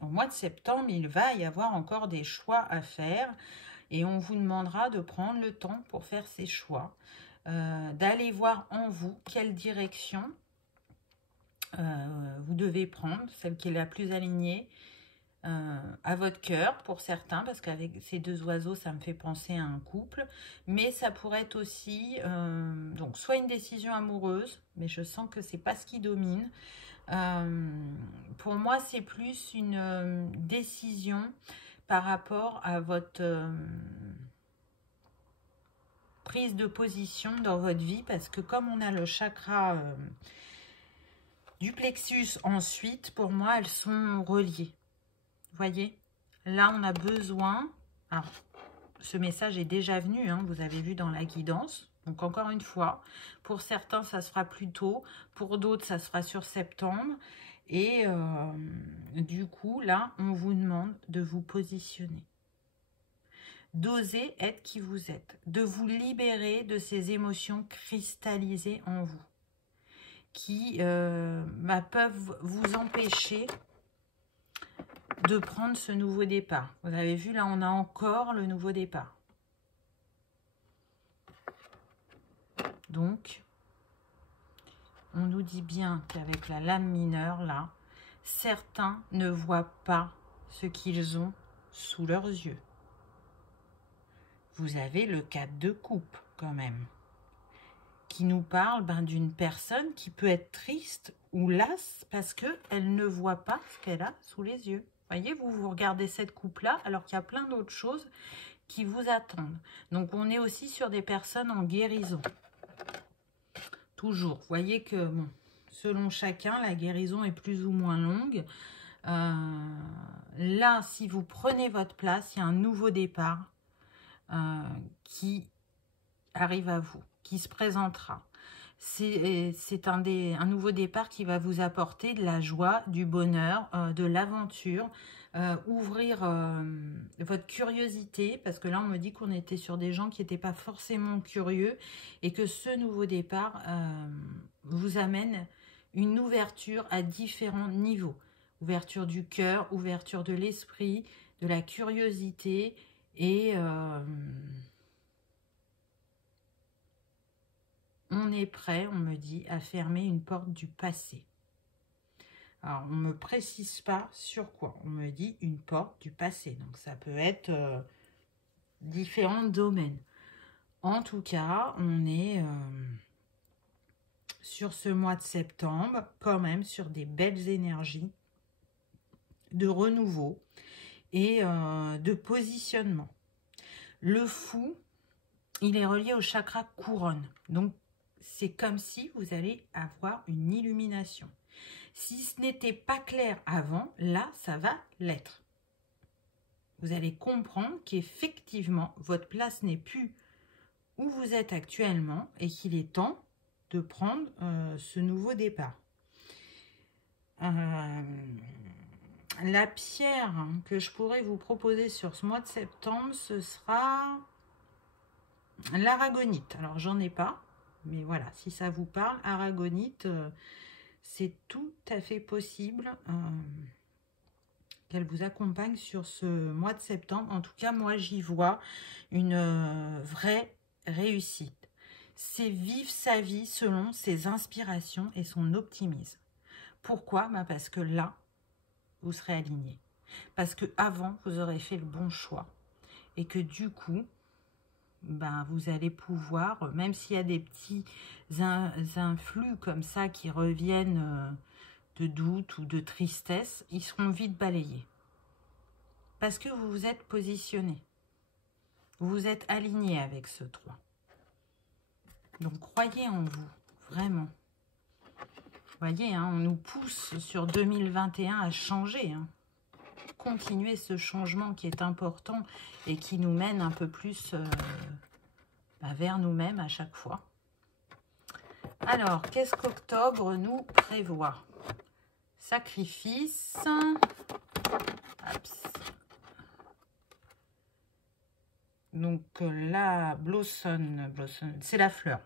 au mois de septembre, il va y avoir encore des choix à faire. Et on vous demandera de prendre le temps pour faire ces choix. D'aller voir en vous quelle direction vous devez prendre, celle qui est la plus alignée à votre cœur pour certains, parce qu'avec ces deux oiseaux, ça me fait penser à un couple, mais ça pourrait être aussi donc soit une décision amoureuse, mais je sens que c'est pas ce qui domine. Pour moi, c'est plus une décision par rapport à votre prise de position dans votre vie, parce que comme on a le chakra du plexus ensuite, pour moi, elles sont reliées. Vous voyez, là, on a besoin... Alors, ce message est déjà venu, hein, vous avez vu dans la guidance. Donc, encore une fois, pour certains, ça se fera plus tôt. Pour d'autres, ça se fera sur septembre. Et du coup, là, on vous demande de vous positionner. D'oser être qui vous êtes. De vous libérer de ces émotions cristallisées en vous. Qui peuvent vous empêcher de prendre ce nouveau départ. Vous avez vu, là, on a encore le nouveau départ. Donc, on nous dit bien qu'avec la lame mineure, là, certains ne voient pas ce qu'ils ont sous leurs yeux. Vous avez le 4 de coupe, quand même, qui nous parle d'une personne qui peut être triste ou lasse parce qu'elle ne voit pas ce qu'elle a sous les yeux. Voyez, vous regardez cette coupe-là, alors qu'il y a plein d'autres choses qui vous attendent. Donc, on est aussi sur des personnes en guérison. Toujours. Vous voyez que, bon, selon chacun, la guérison est plus ou moins longue. Là, si vous prenez votre place, il y a un nouveau départ qui arrive à vous, qui se présentera. C'est un nouveau départ qui va vous apporter de la joie, du bonheur, de l'aventure, ouvrir votre curiosité, parce que là on me dit qu'on était sur des gens qui n'étaient pas forcément curieux et que ce nouveau départ vous amène une ouverture à différents niveaux. Ouverture du cœur, ouverture de l'esprit, de la curiosité et... on est prêt, on me dit, à fermer une porte du passé. Alors, on ne me précise pas sur quoi. On me dit une porte du passé. Donc, ça peut être différents domaines. En tout cas, on est sur ce mois de septembre, quand même, sur des belles énergies de renouveau et de positionnement. Le fou, il est relié au chakra couronne. Donc, c'est comme si vous allez avoir une illumination. Si ce n'était pas clair avant, là, ça va l'être. Vous allez comprendre qu'effectivement, votre place n'est plus où vous êtes actuellement et qu'il est temps de prendre ce nouveau départ. La pierre que je pourrais vous proposer sur ce mois de septembre, ce sera l'aragonite. Alors, j'en ai pas. Mais voilà, si ça vous parle, aragonite, c'est tout à fait possible qu'elle vous accompagne sur ce mois de septembre. En tout cas, moi, j'y vois une vraie réussite. C'est vivre sa vie selon ses inspirations et son optimisme. Pourquoi? Parce que là, vous serez aligné. Parce que avant, vous aurez fait le bon choix. Et que du coup... vous allez pouvoir, même s'il y a des petits influx comme ça qui reviennent de doute ou de tristesse, ils seront vite balayés. Parce que vous vous êtes positionné. Vous vous êtes aligné avec ce 3. Donc, croyez en vous, vraiment. Vous voyez, hein, on nous pousse sur 2021 à changer. Hein. Continuer ce changement qui est important et qui nous mène un peu plus vers nous-mêmes à chaque fois. Alors, qu'est-ce qu'octobre nous prévoit? Sacrifice. Donc là, blossom, c'est la fleur.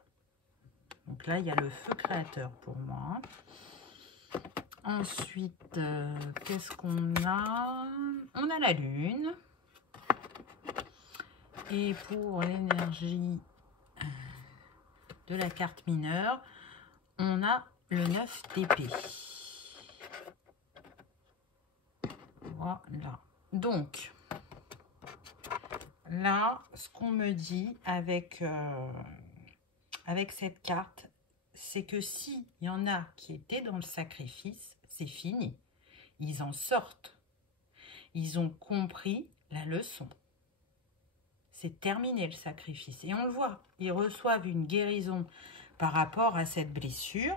Donc là, il y a le feu créateur pour moi. Ensuite, qu'est-ce qu'on a? On a la lune. Et pour l'énergie de la carte mineure, on a le 9 d'épée. Voilà. Donc, là, ce qu'on me dit avec cette carte, c'est que s'il y en a qui étaient dans le sacrifice, c'est fini. Ils en sortent. Ils ont compris la leçon. C'est terminé le sacrifice. Et on le voit, ils reçoivent une guérison par rapport à cette blessure.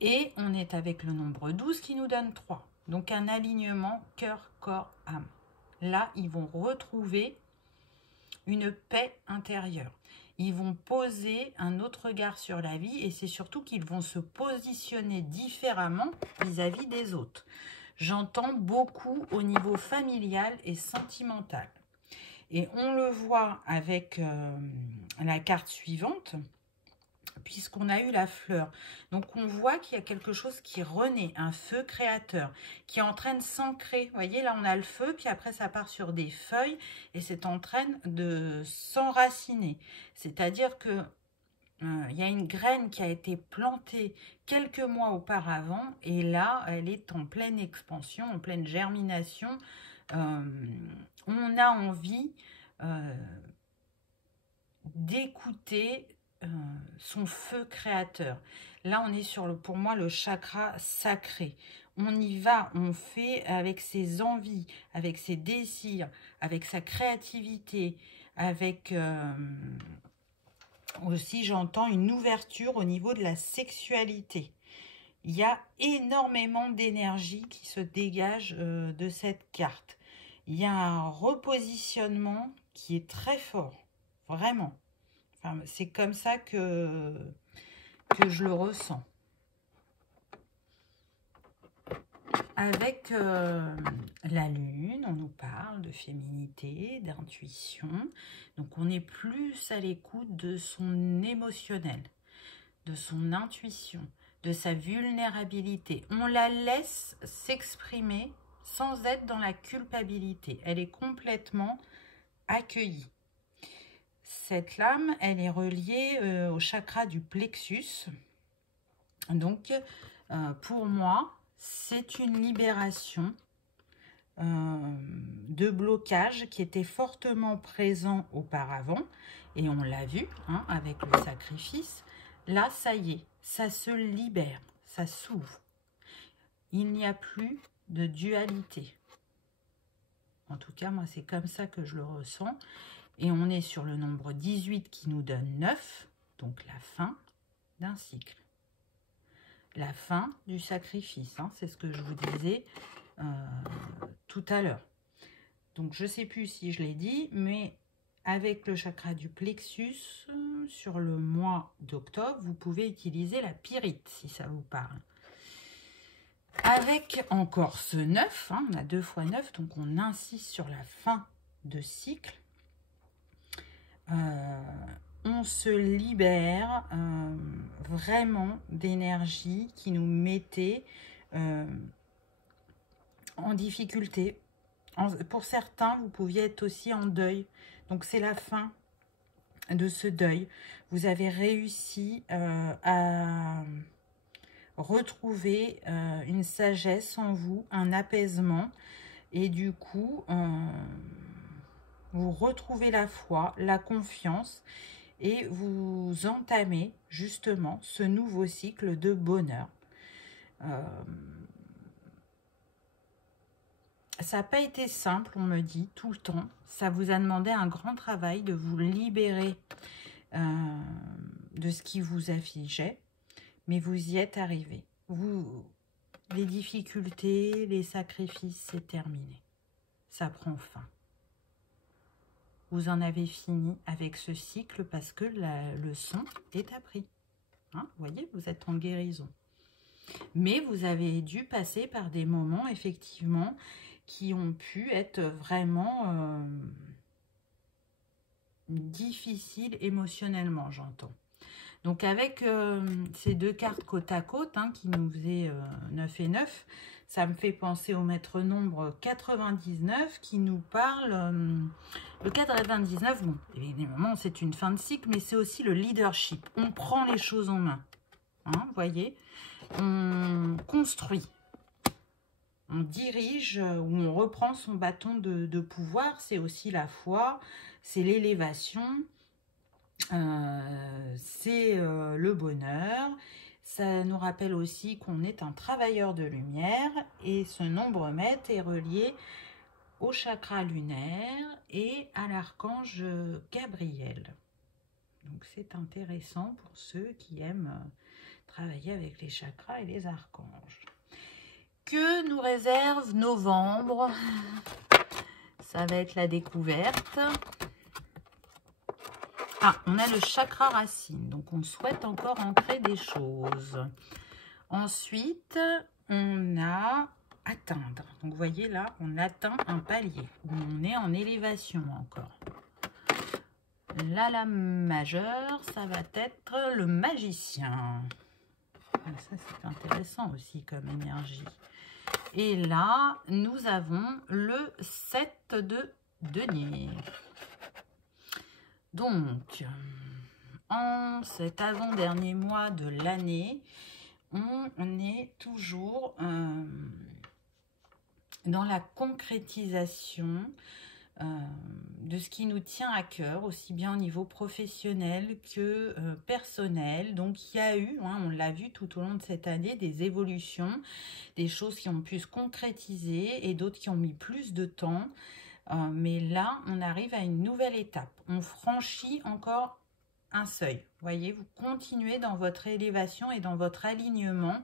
Et on est avec le nombre 12 qui nous donne 3. Donc un alignement cœur, corps, âme. Là, ils vont retrouver une paix intérieure. Ils vont poser un autre regard sur la vie et c'est surtout qu'ils vont se positionner différemment vis-à-vis des autres. J'entends beaucoup au niveau familial et sentimental. Et on le voit avec la carte suivante, puisqu'on a eu la fleur. Donc, on voit qu'il y a quelque chose qui renaît, un feu créateur, qui est en train de s'ancrer. Vous voyez, là, on a le feu, puis après, ça part sur des feuilles, et c'est en train de s'enraciner. C'est-à-dire que il y a une graine qui a été plantée quelques mois auparavant, et là, elle est en pleine expansion, en pleine germination. On a envie d'écouter son feu créateur. Là, on est sur, pour moi, le chakra sacré. On y va, on fait avec ses envies, avec ses désirs, avec sa créativité, avec aussi, j'entends une ouverture au niveau de la sexualité. Il y a énormément d'énergie qui se dégage de cette carte. Il y a un repositionnement qui est très fort, vraiment. Enfin, c'est comme ça que je le ressens. Avec la lune, on nous parle de féminité, d'intuition. Donc, on est plus à l'écoute de son émotionnel, de son intuition, de sa vulnérabilité. On la laisse s'exprimer sans être dans la culpabilité. Elle est complètement accueillie. Cette lame, elle est reliée au chakra du plexus. Donc, pour moi, c'est une libération de blocage qui était fortement présent auparavant. Et on l'a vu hein, avec le sacrifice. Là, ça y est, ça se libère, ça s'ouvre. Il n'y a plus de dualité. En tout cas, moi, c'est comme ça que je le ressens. Et on est sur le nombre 18 qui nous donne 9, donc la fin d'un cycle. La fin du sacrifice, hein, c'est ce que je vous disais tout à l'heure. Donc, je ne sais plus si je l'ai dit, mais avec le chakra du plexus, sur le mois d'octobre, vous pouvez utiliser la pyrite, si ça vous parle. Avec encore ce 9, hein, on a 2 fois 9, donc on insiste sur la fin de cycle. On se libère vraiment d'énergie qui nous mettait en difficulté. Pour certains, vous pouviez être aussi en deuil. Donc, c'est la fin de ce deuil. Vous avez réussi à retrouver une sagesse en vous, un apaisement. Et du coup, vous retrouvez la foi, la confiance et vous entamez justement ce nouveau cycle de bonheur. Ça n'a pas été simple, on me dit, tout le temps. Ça vous a demandé un grand travail de vous libérer de ce qui vous affligeait, mais vous y êtes arrivé. Les difficultés, les sacrifices, c'est terminé. Ça prend fin. Vous en avez fini avec ce cycle parce que la leçon est apprise. Hein, vous voyez, vous êtes en guérison. Mais vous avez dû passer par des moments, effectivement, qui ont pu être vraiment difficiles émotionnellement, j'entends. Donc avec ces deux cartes côte à côte, hein, qui nous faisaient 9 et 9, ça me fait penser au maître nombre 99 qui nous parle... le 99, bon, évidemment, c'est une fin de cycle, mais c'est aussi le leadership. On prend les choses en main, hein, vous voyez, on construit, on dirige, ou on reprend son bâton de pouvoir. C'est aussi la foi, c'est l'élévation, c'est le bonheur. Ça nous rappelle aussi qu'on est un travailleur de lumière, et ce nombre maître est relié au chakra lunaire et à l'archange Gabriel. Donc c'est intéressant pour ceux qui aiment travailler avec les chakras et les archanges. Que nous réserve novembre? Ça va être la découverte. Ah, on a le chakra racine, donc on souhaite encore ancrer des choses. Ensuite, on a atteindre. Donc, vous voyez là, on atteint un palier, où on est en élévation encore. La lame majeure, ça va être le magicien. Ça, c'est intéressant aussi comme énergie. Et là, nous avons le 7 de denier. Donc, en cet avant-dernier mois de l'année, on est toujours dans la concrétisation de ce qui nous tient à cœur, aussi bien au niveau professionnel que personnel. Donc il y a eu, hein, on l'a vu tout au long de cette année, des évolutions, des choses qui ont pu se concrétiser et d'autres qui ont mis plus de temps. Mais là, on arrive à une nouvelle étape. On franchit encore un seuil. Vous voyez, vous continuez dans votre élévation et dans votre alignement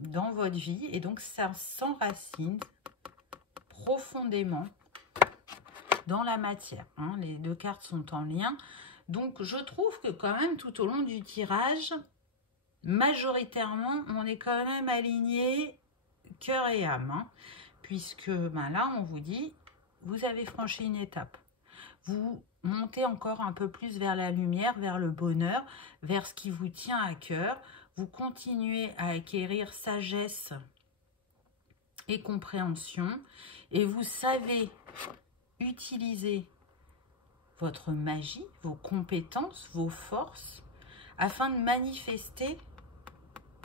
dans votre vie. Et donc, ça s'enracine profondément dans la matière. Hein. Les deux cartes sont en lien. Donc, je trouve que quand même, tout au long du tirage, majoritairement, on est quand même aligné cœur et âme. Hein, puisque ben là, on vous dit, vous avez franchi une étape. Vous montez encore un peu plus vers la lumière, vers le bonheur, vers ce qui vous tient à cœur. Vous continuez à acquérir sagesse et compréhension. Et vous savez utiliser votre magie, vos compétences, vos forces, afin de manifester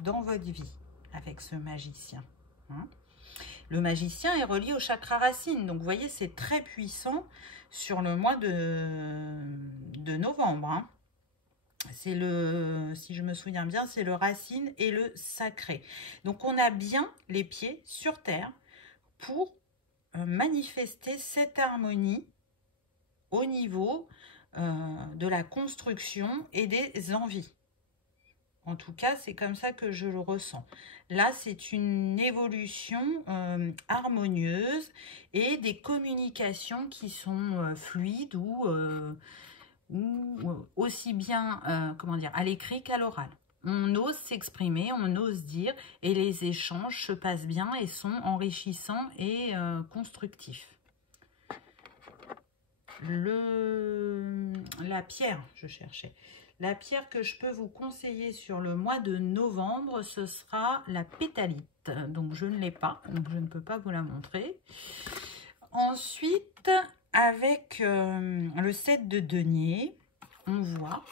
dans votre vie avec ce magicien. Hein. Le magicien est relié au chakra racine. Donc, vous voyez, c'est très puissant sur le mois de novembre. Hein. C'est le, si je me souviens bien, c'est le racine et le sacré. Donc, on a bien les pieds sur terre pour manifester cette harmonie au niveau de la construction et des envies. En tout cas, c'est comme ça que je le ressens. Là, c'est une évolution harmonieuse et des communications qui sont fluides ou aussi bien comment dire, à l'écrit qu'à l'oral. On ose s'exprimer, on ose dire, et les échanges se passent bien et sont enrichissants et constructifs. La pierre, je cherchais. La pierre que je peux vous conseiller sur le mois de novembre, ce sera la pétalite. Donc, je ne l'ai pas, donc je ne peux pas vous la montrer. Ensuite, avec le 7 de denier, on voit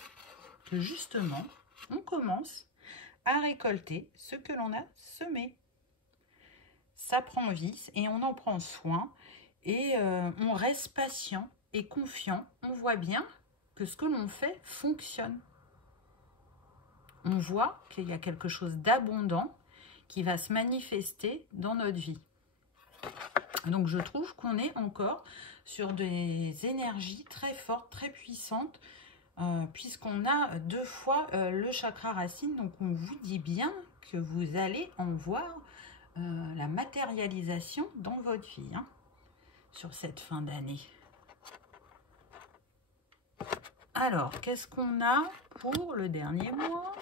que justement, on commence à récolter ce que l'on a semé. Ça prend vie et on en prend soin et on reste patient et confiant. On voit bien que ce que l'on fait fonctionne. On voit qu'il y a quelque chose d'abondant qui va se manifester dans notre vie. Donc, je trouve qu'on est encore sur des énergies très fortes, très puissantes, puisqu'on a deux fois le chakra racine. Donc, on vous dit bien que vous allez en voir la matérialisation dans votre vie, hein, sur cette fin d'année. Alors, qu'est-ce qu'on a pour le dernier mois?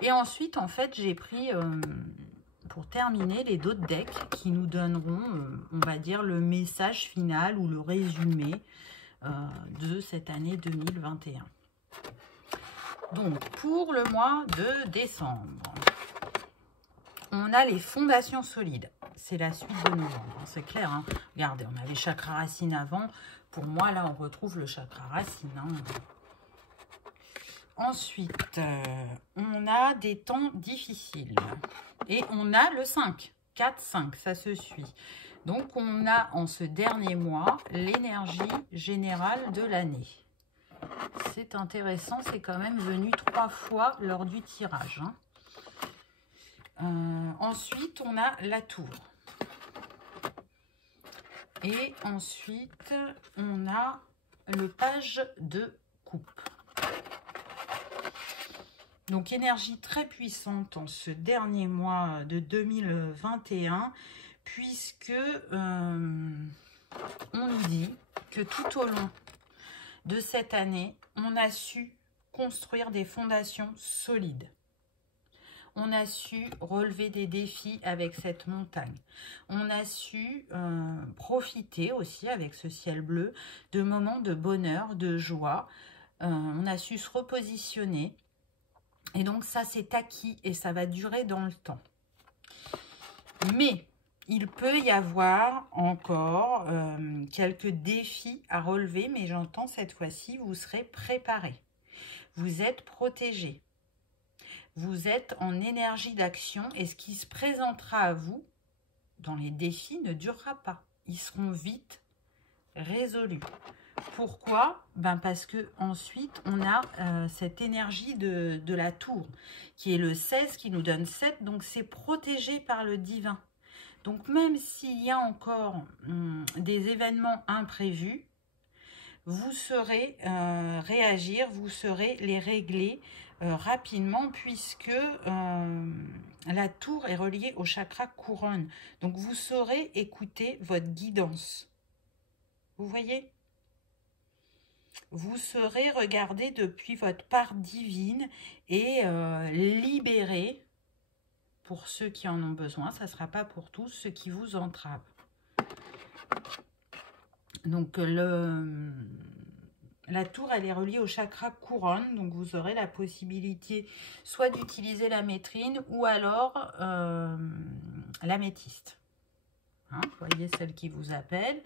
Et ensuite, en fait, j'ai pris, pour terminer, les d'autres decks qui nous donneront, on va dire, le message final ou le résumé de cette année 2021. Donc, pour le mois de décembre, on a les fondations solides. C'est la suite de novembre, c'est clair. Hein. Regardez, on avait chakra racine avant. Pour moi, là, on retrouve le chakra racine. Hein. Ensuite, on a des temps difficiles. Et on a le 5. 4, 5, ça se suit. Donc, on a en ce dernier mois l'énergie générale de l'année. C'est intéressant, c'est quand même venu 3 fois lors du tirage. Hein. Ensuite, on a la tour. Et ensuite, on a le page de coupe. Donc, énergie très puissante en ce dernier mois de 2021, puisque on nous dit que tout au long de cette année, on a su construire des fondations solides. On a su relever des défis avec cette montagne. On a su profiter aussi avec ce ciel bleu de moments de bonheur, de joie. On a su se repositionner. Et donc ça, c'est acquis et ça va durer dans le temps. Mais il peut y avoir encore quelques défis à relever, mais j'entends cette fois-ci, vous serez préparés. Vous êtes protégés. Vous êtes en énergie d'action et ce qui se présentera à vous dans les défis ne durera pas. Ils seront vite résolus. Pourquoi? Ben parce que ensuite on a cette énergie de la tour qui est le 16 qui nous donne 7, donc c'est protégé par le divin. Donc même s'il y a encore des événements imprévus, vous saurez réagir, vous saurez les régler rapidement puisque la tour est reliée au chakra couronne. Donc vous saurez écouter votre guidance. Vous voyez? Vous serez regardé depuis votre part divine et libéré pour ceux qui en ont besoin. Ça ne sera pas pour tous ceux qui vous entravent. Donc, la tour, elle est reliée au chakra couronne. Donc, vous aurez la possibilité soit d'utiliser la métrine ou alors l'améthyste. Hein, vous voyez celle qui vous appelle.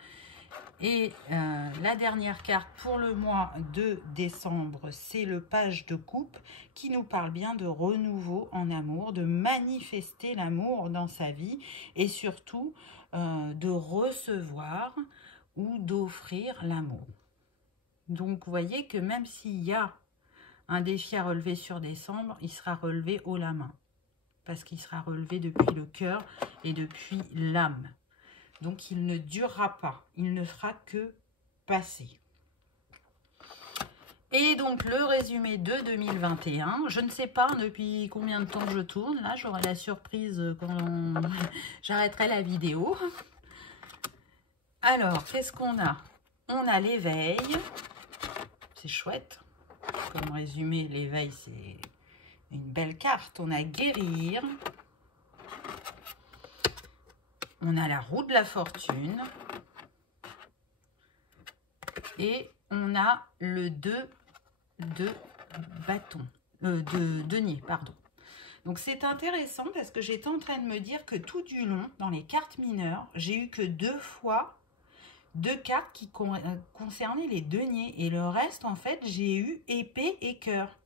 Et la dernière carte pour le mois de décembre, c'est le page de coupe qui nous parle bien de renouveau en amour, de manifester l'amour dans sa vie et surtout de recevoir ou d'offrir l'amour. Donc, vous voyez que même s'il y a un défi à relever sur décembre, il sera relevé haut la main parce qu'il sera relevé depuis le cœur et depuis l'âme. Donc, il ne durera pas. Il ne fera que passer. Et donc, le résumé de 2021. Je ne sais pas depuis combien de temps je tourne. Là, j'aurai la surprise quand j'arrêterai la vidéo. Alors, qu'est-ce qu'on a? On a l'éveil. C'est chouette. Comme résumé, l'éveil, c'est une belle carte. On a guérir. On a la roue de la fortune. Et on a le 2 de bâton. De denier, pardon. Donc, c'est intéressant parce que j'étais en train de me dire que tout du long, dans les cartes mineures, j'ai eu que 2 fois 2 cartes qui concernaient les deniers. Et le reste, en fait, j'ai eu épée et cœur,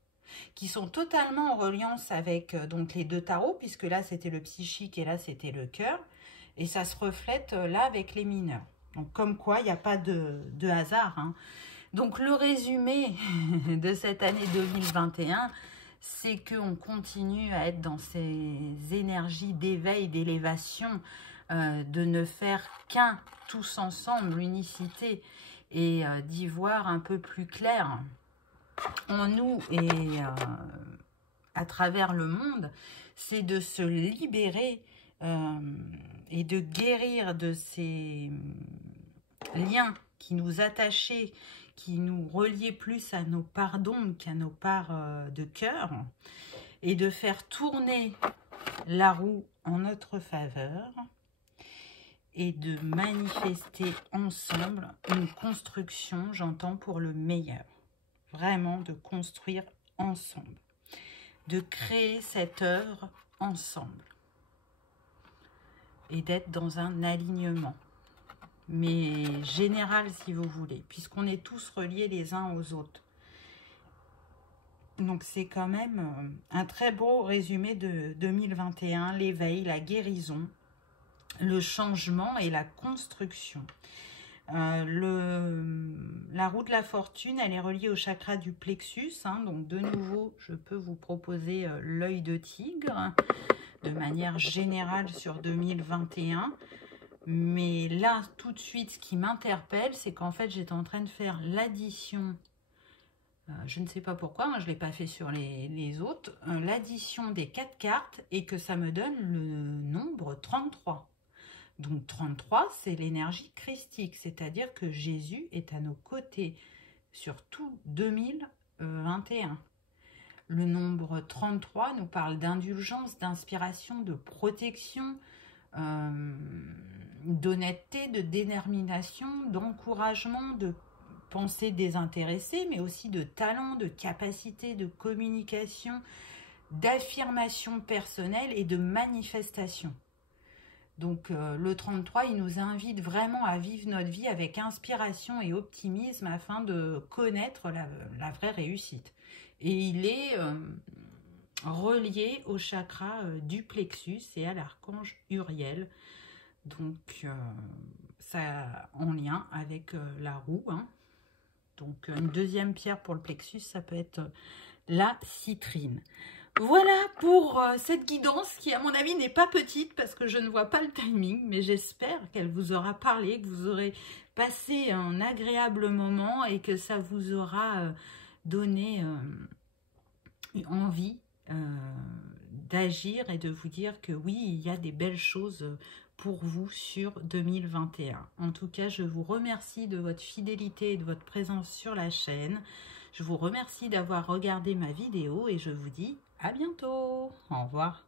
qui sont totalement en reliance avec donc les 2 tarots, puisque là, c'était le psychique et là, c'était le cœur. Et ça se reflète là avec les mineurs. Donc, comme quoi, il n'y a pas de hasard. Hein. Donc, le résumé de cette année 2021, c'est qu'on continue à être dans ces énergies d'éveil, d'élévation, de ne faire qu'un, tous ensemble, l'unicité, et d'y voir un peu plus clair en nous et à travers le monde, c'est de se libérer et de guérir de ces liens qui nous attachaient, qui nous reliaient plus à nos parts d'ombre qu'à nos parts de cœur, et de faire tourner la roue en notre faveur et de manifester ensemble une construction, j'entends, pour le meilleur. vraiment de construire ensemble, de créer cette œuvre ensemble et d'être dans un alignement, mais général si vous voulez, puisqu'on est tous reliés les uns aux autres. Donc c'est quand même un très beau résumé de 2021, l'éveil, la guérison, le changement et la construction. La roue de la fortune, elle est reliée au chakra du plexus, hein, donc de nouveau je peux vous proposer l'œil de tigre de manière générale sur 2021. Mais là, tout de suite, ce qui m'interpelle, c'est qu'en fait, j'étais en train de faire l'addition, je ne sais pas pourquoi, moi je ne l'ai pas fait sur les autres, l'addition des 4 cartes et que ça me donne le nombre 33. Donc 33, c'est l'énergie christique, c'est-à-dire que Jésus est à nos côtés sur tout 2021. Le nombre 33 nous parle d'indulgence, d'inspiration, de protection, d'honnêteté, de détermination, d'encouragement, de pensée désintéressée, mais aussi de talent, de capacité, de communication, d'affirmation personnelle et de manifestation. Donc le 33, il nous invite vraiment à vivre notre vie avec inspiration et optimisme afin de connaître la vraie réussite. Et il est relié au chakra du plexus et à l'archange Uriel. Donc ça en lien avec la roue. Hein. Donc une deuxième pierre pour le plexus, ça peut être la citrine. Voilà pour cette guidance qui, à mon avis, n'est pas petite parce que je ne vois pas le timing, mais j'espère qu'elle vous aura parlé, que vous aurez passé un agréable moment et que ça vous aura donné envie d'agir et de vous dire que oui, il y a des belles choses pour vous sur 2021. En tout cas, je vous remercie de votre fidélité et de votre présence sur la chaîne. Je vous remercie d'avoir regardé ma vidéo et je vous dis à bientôt. Au revoir.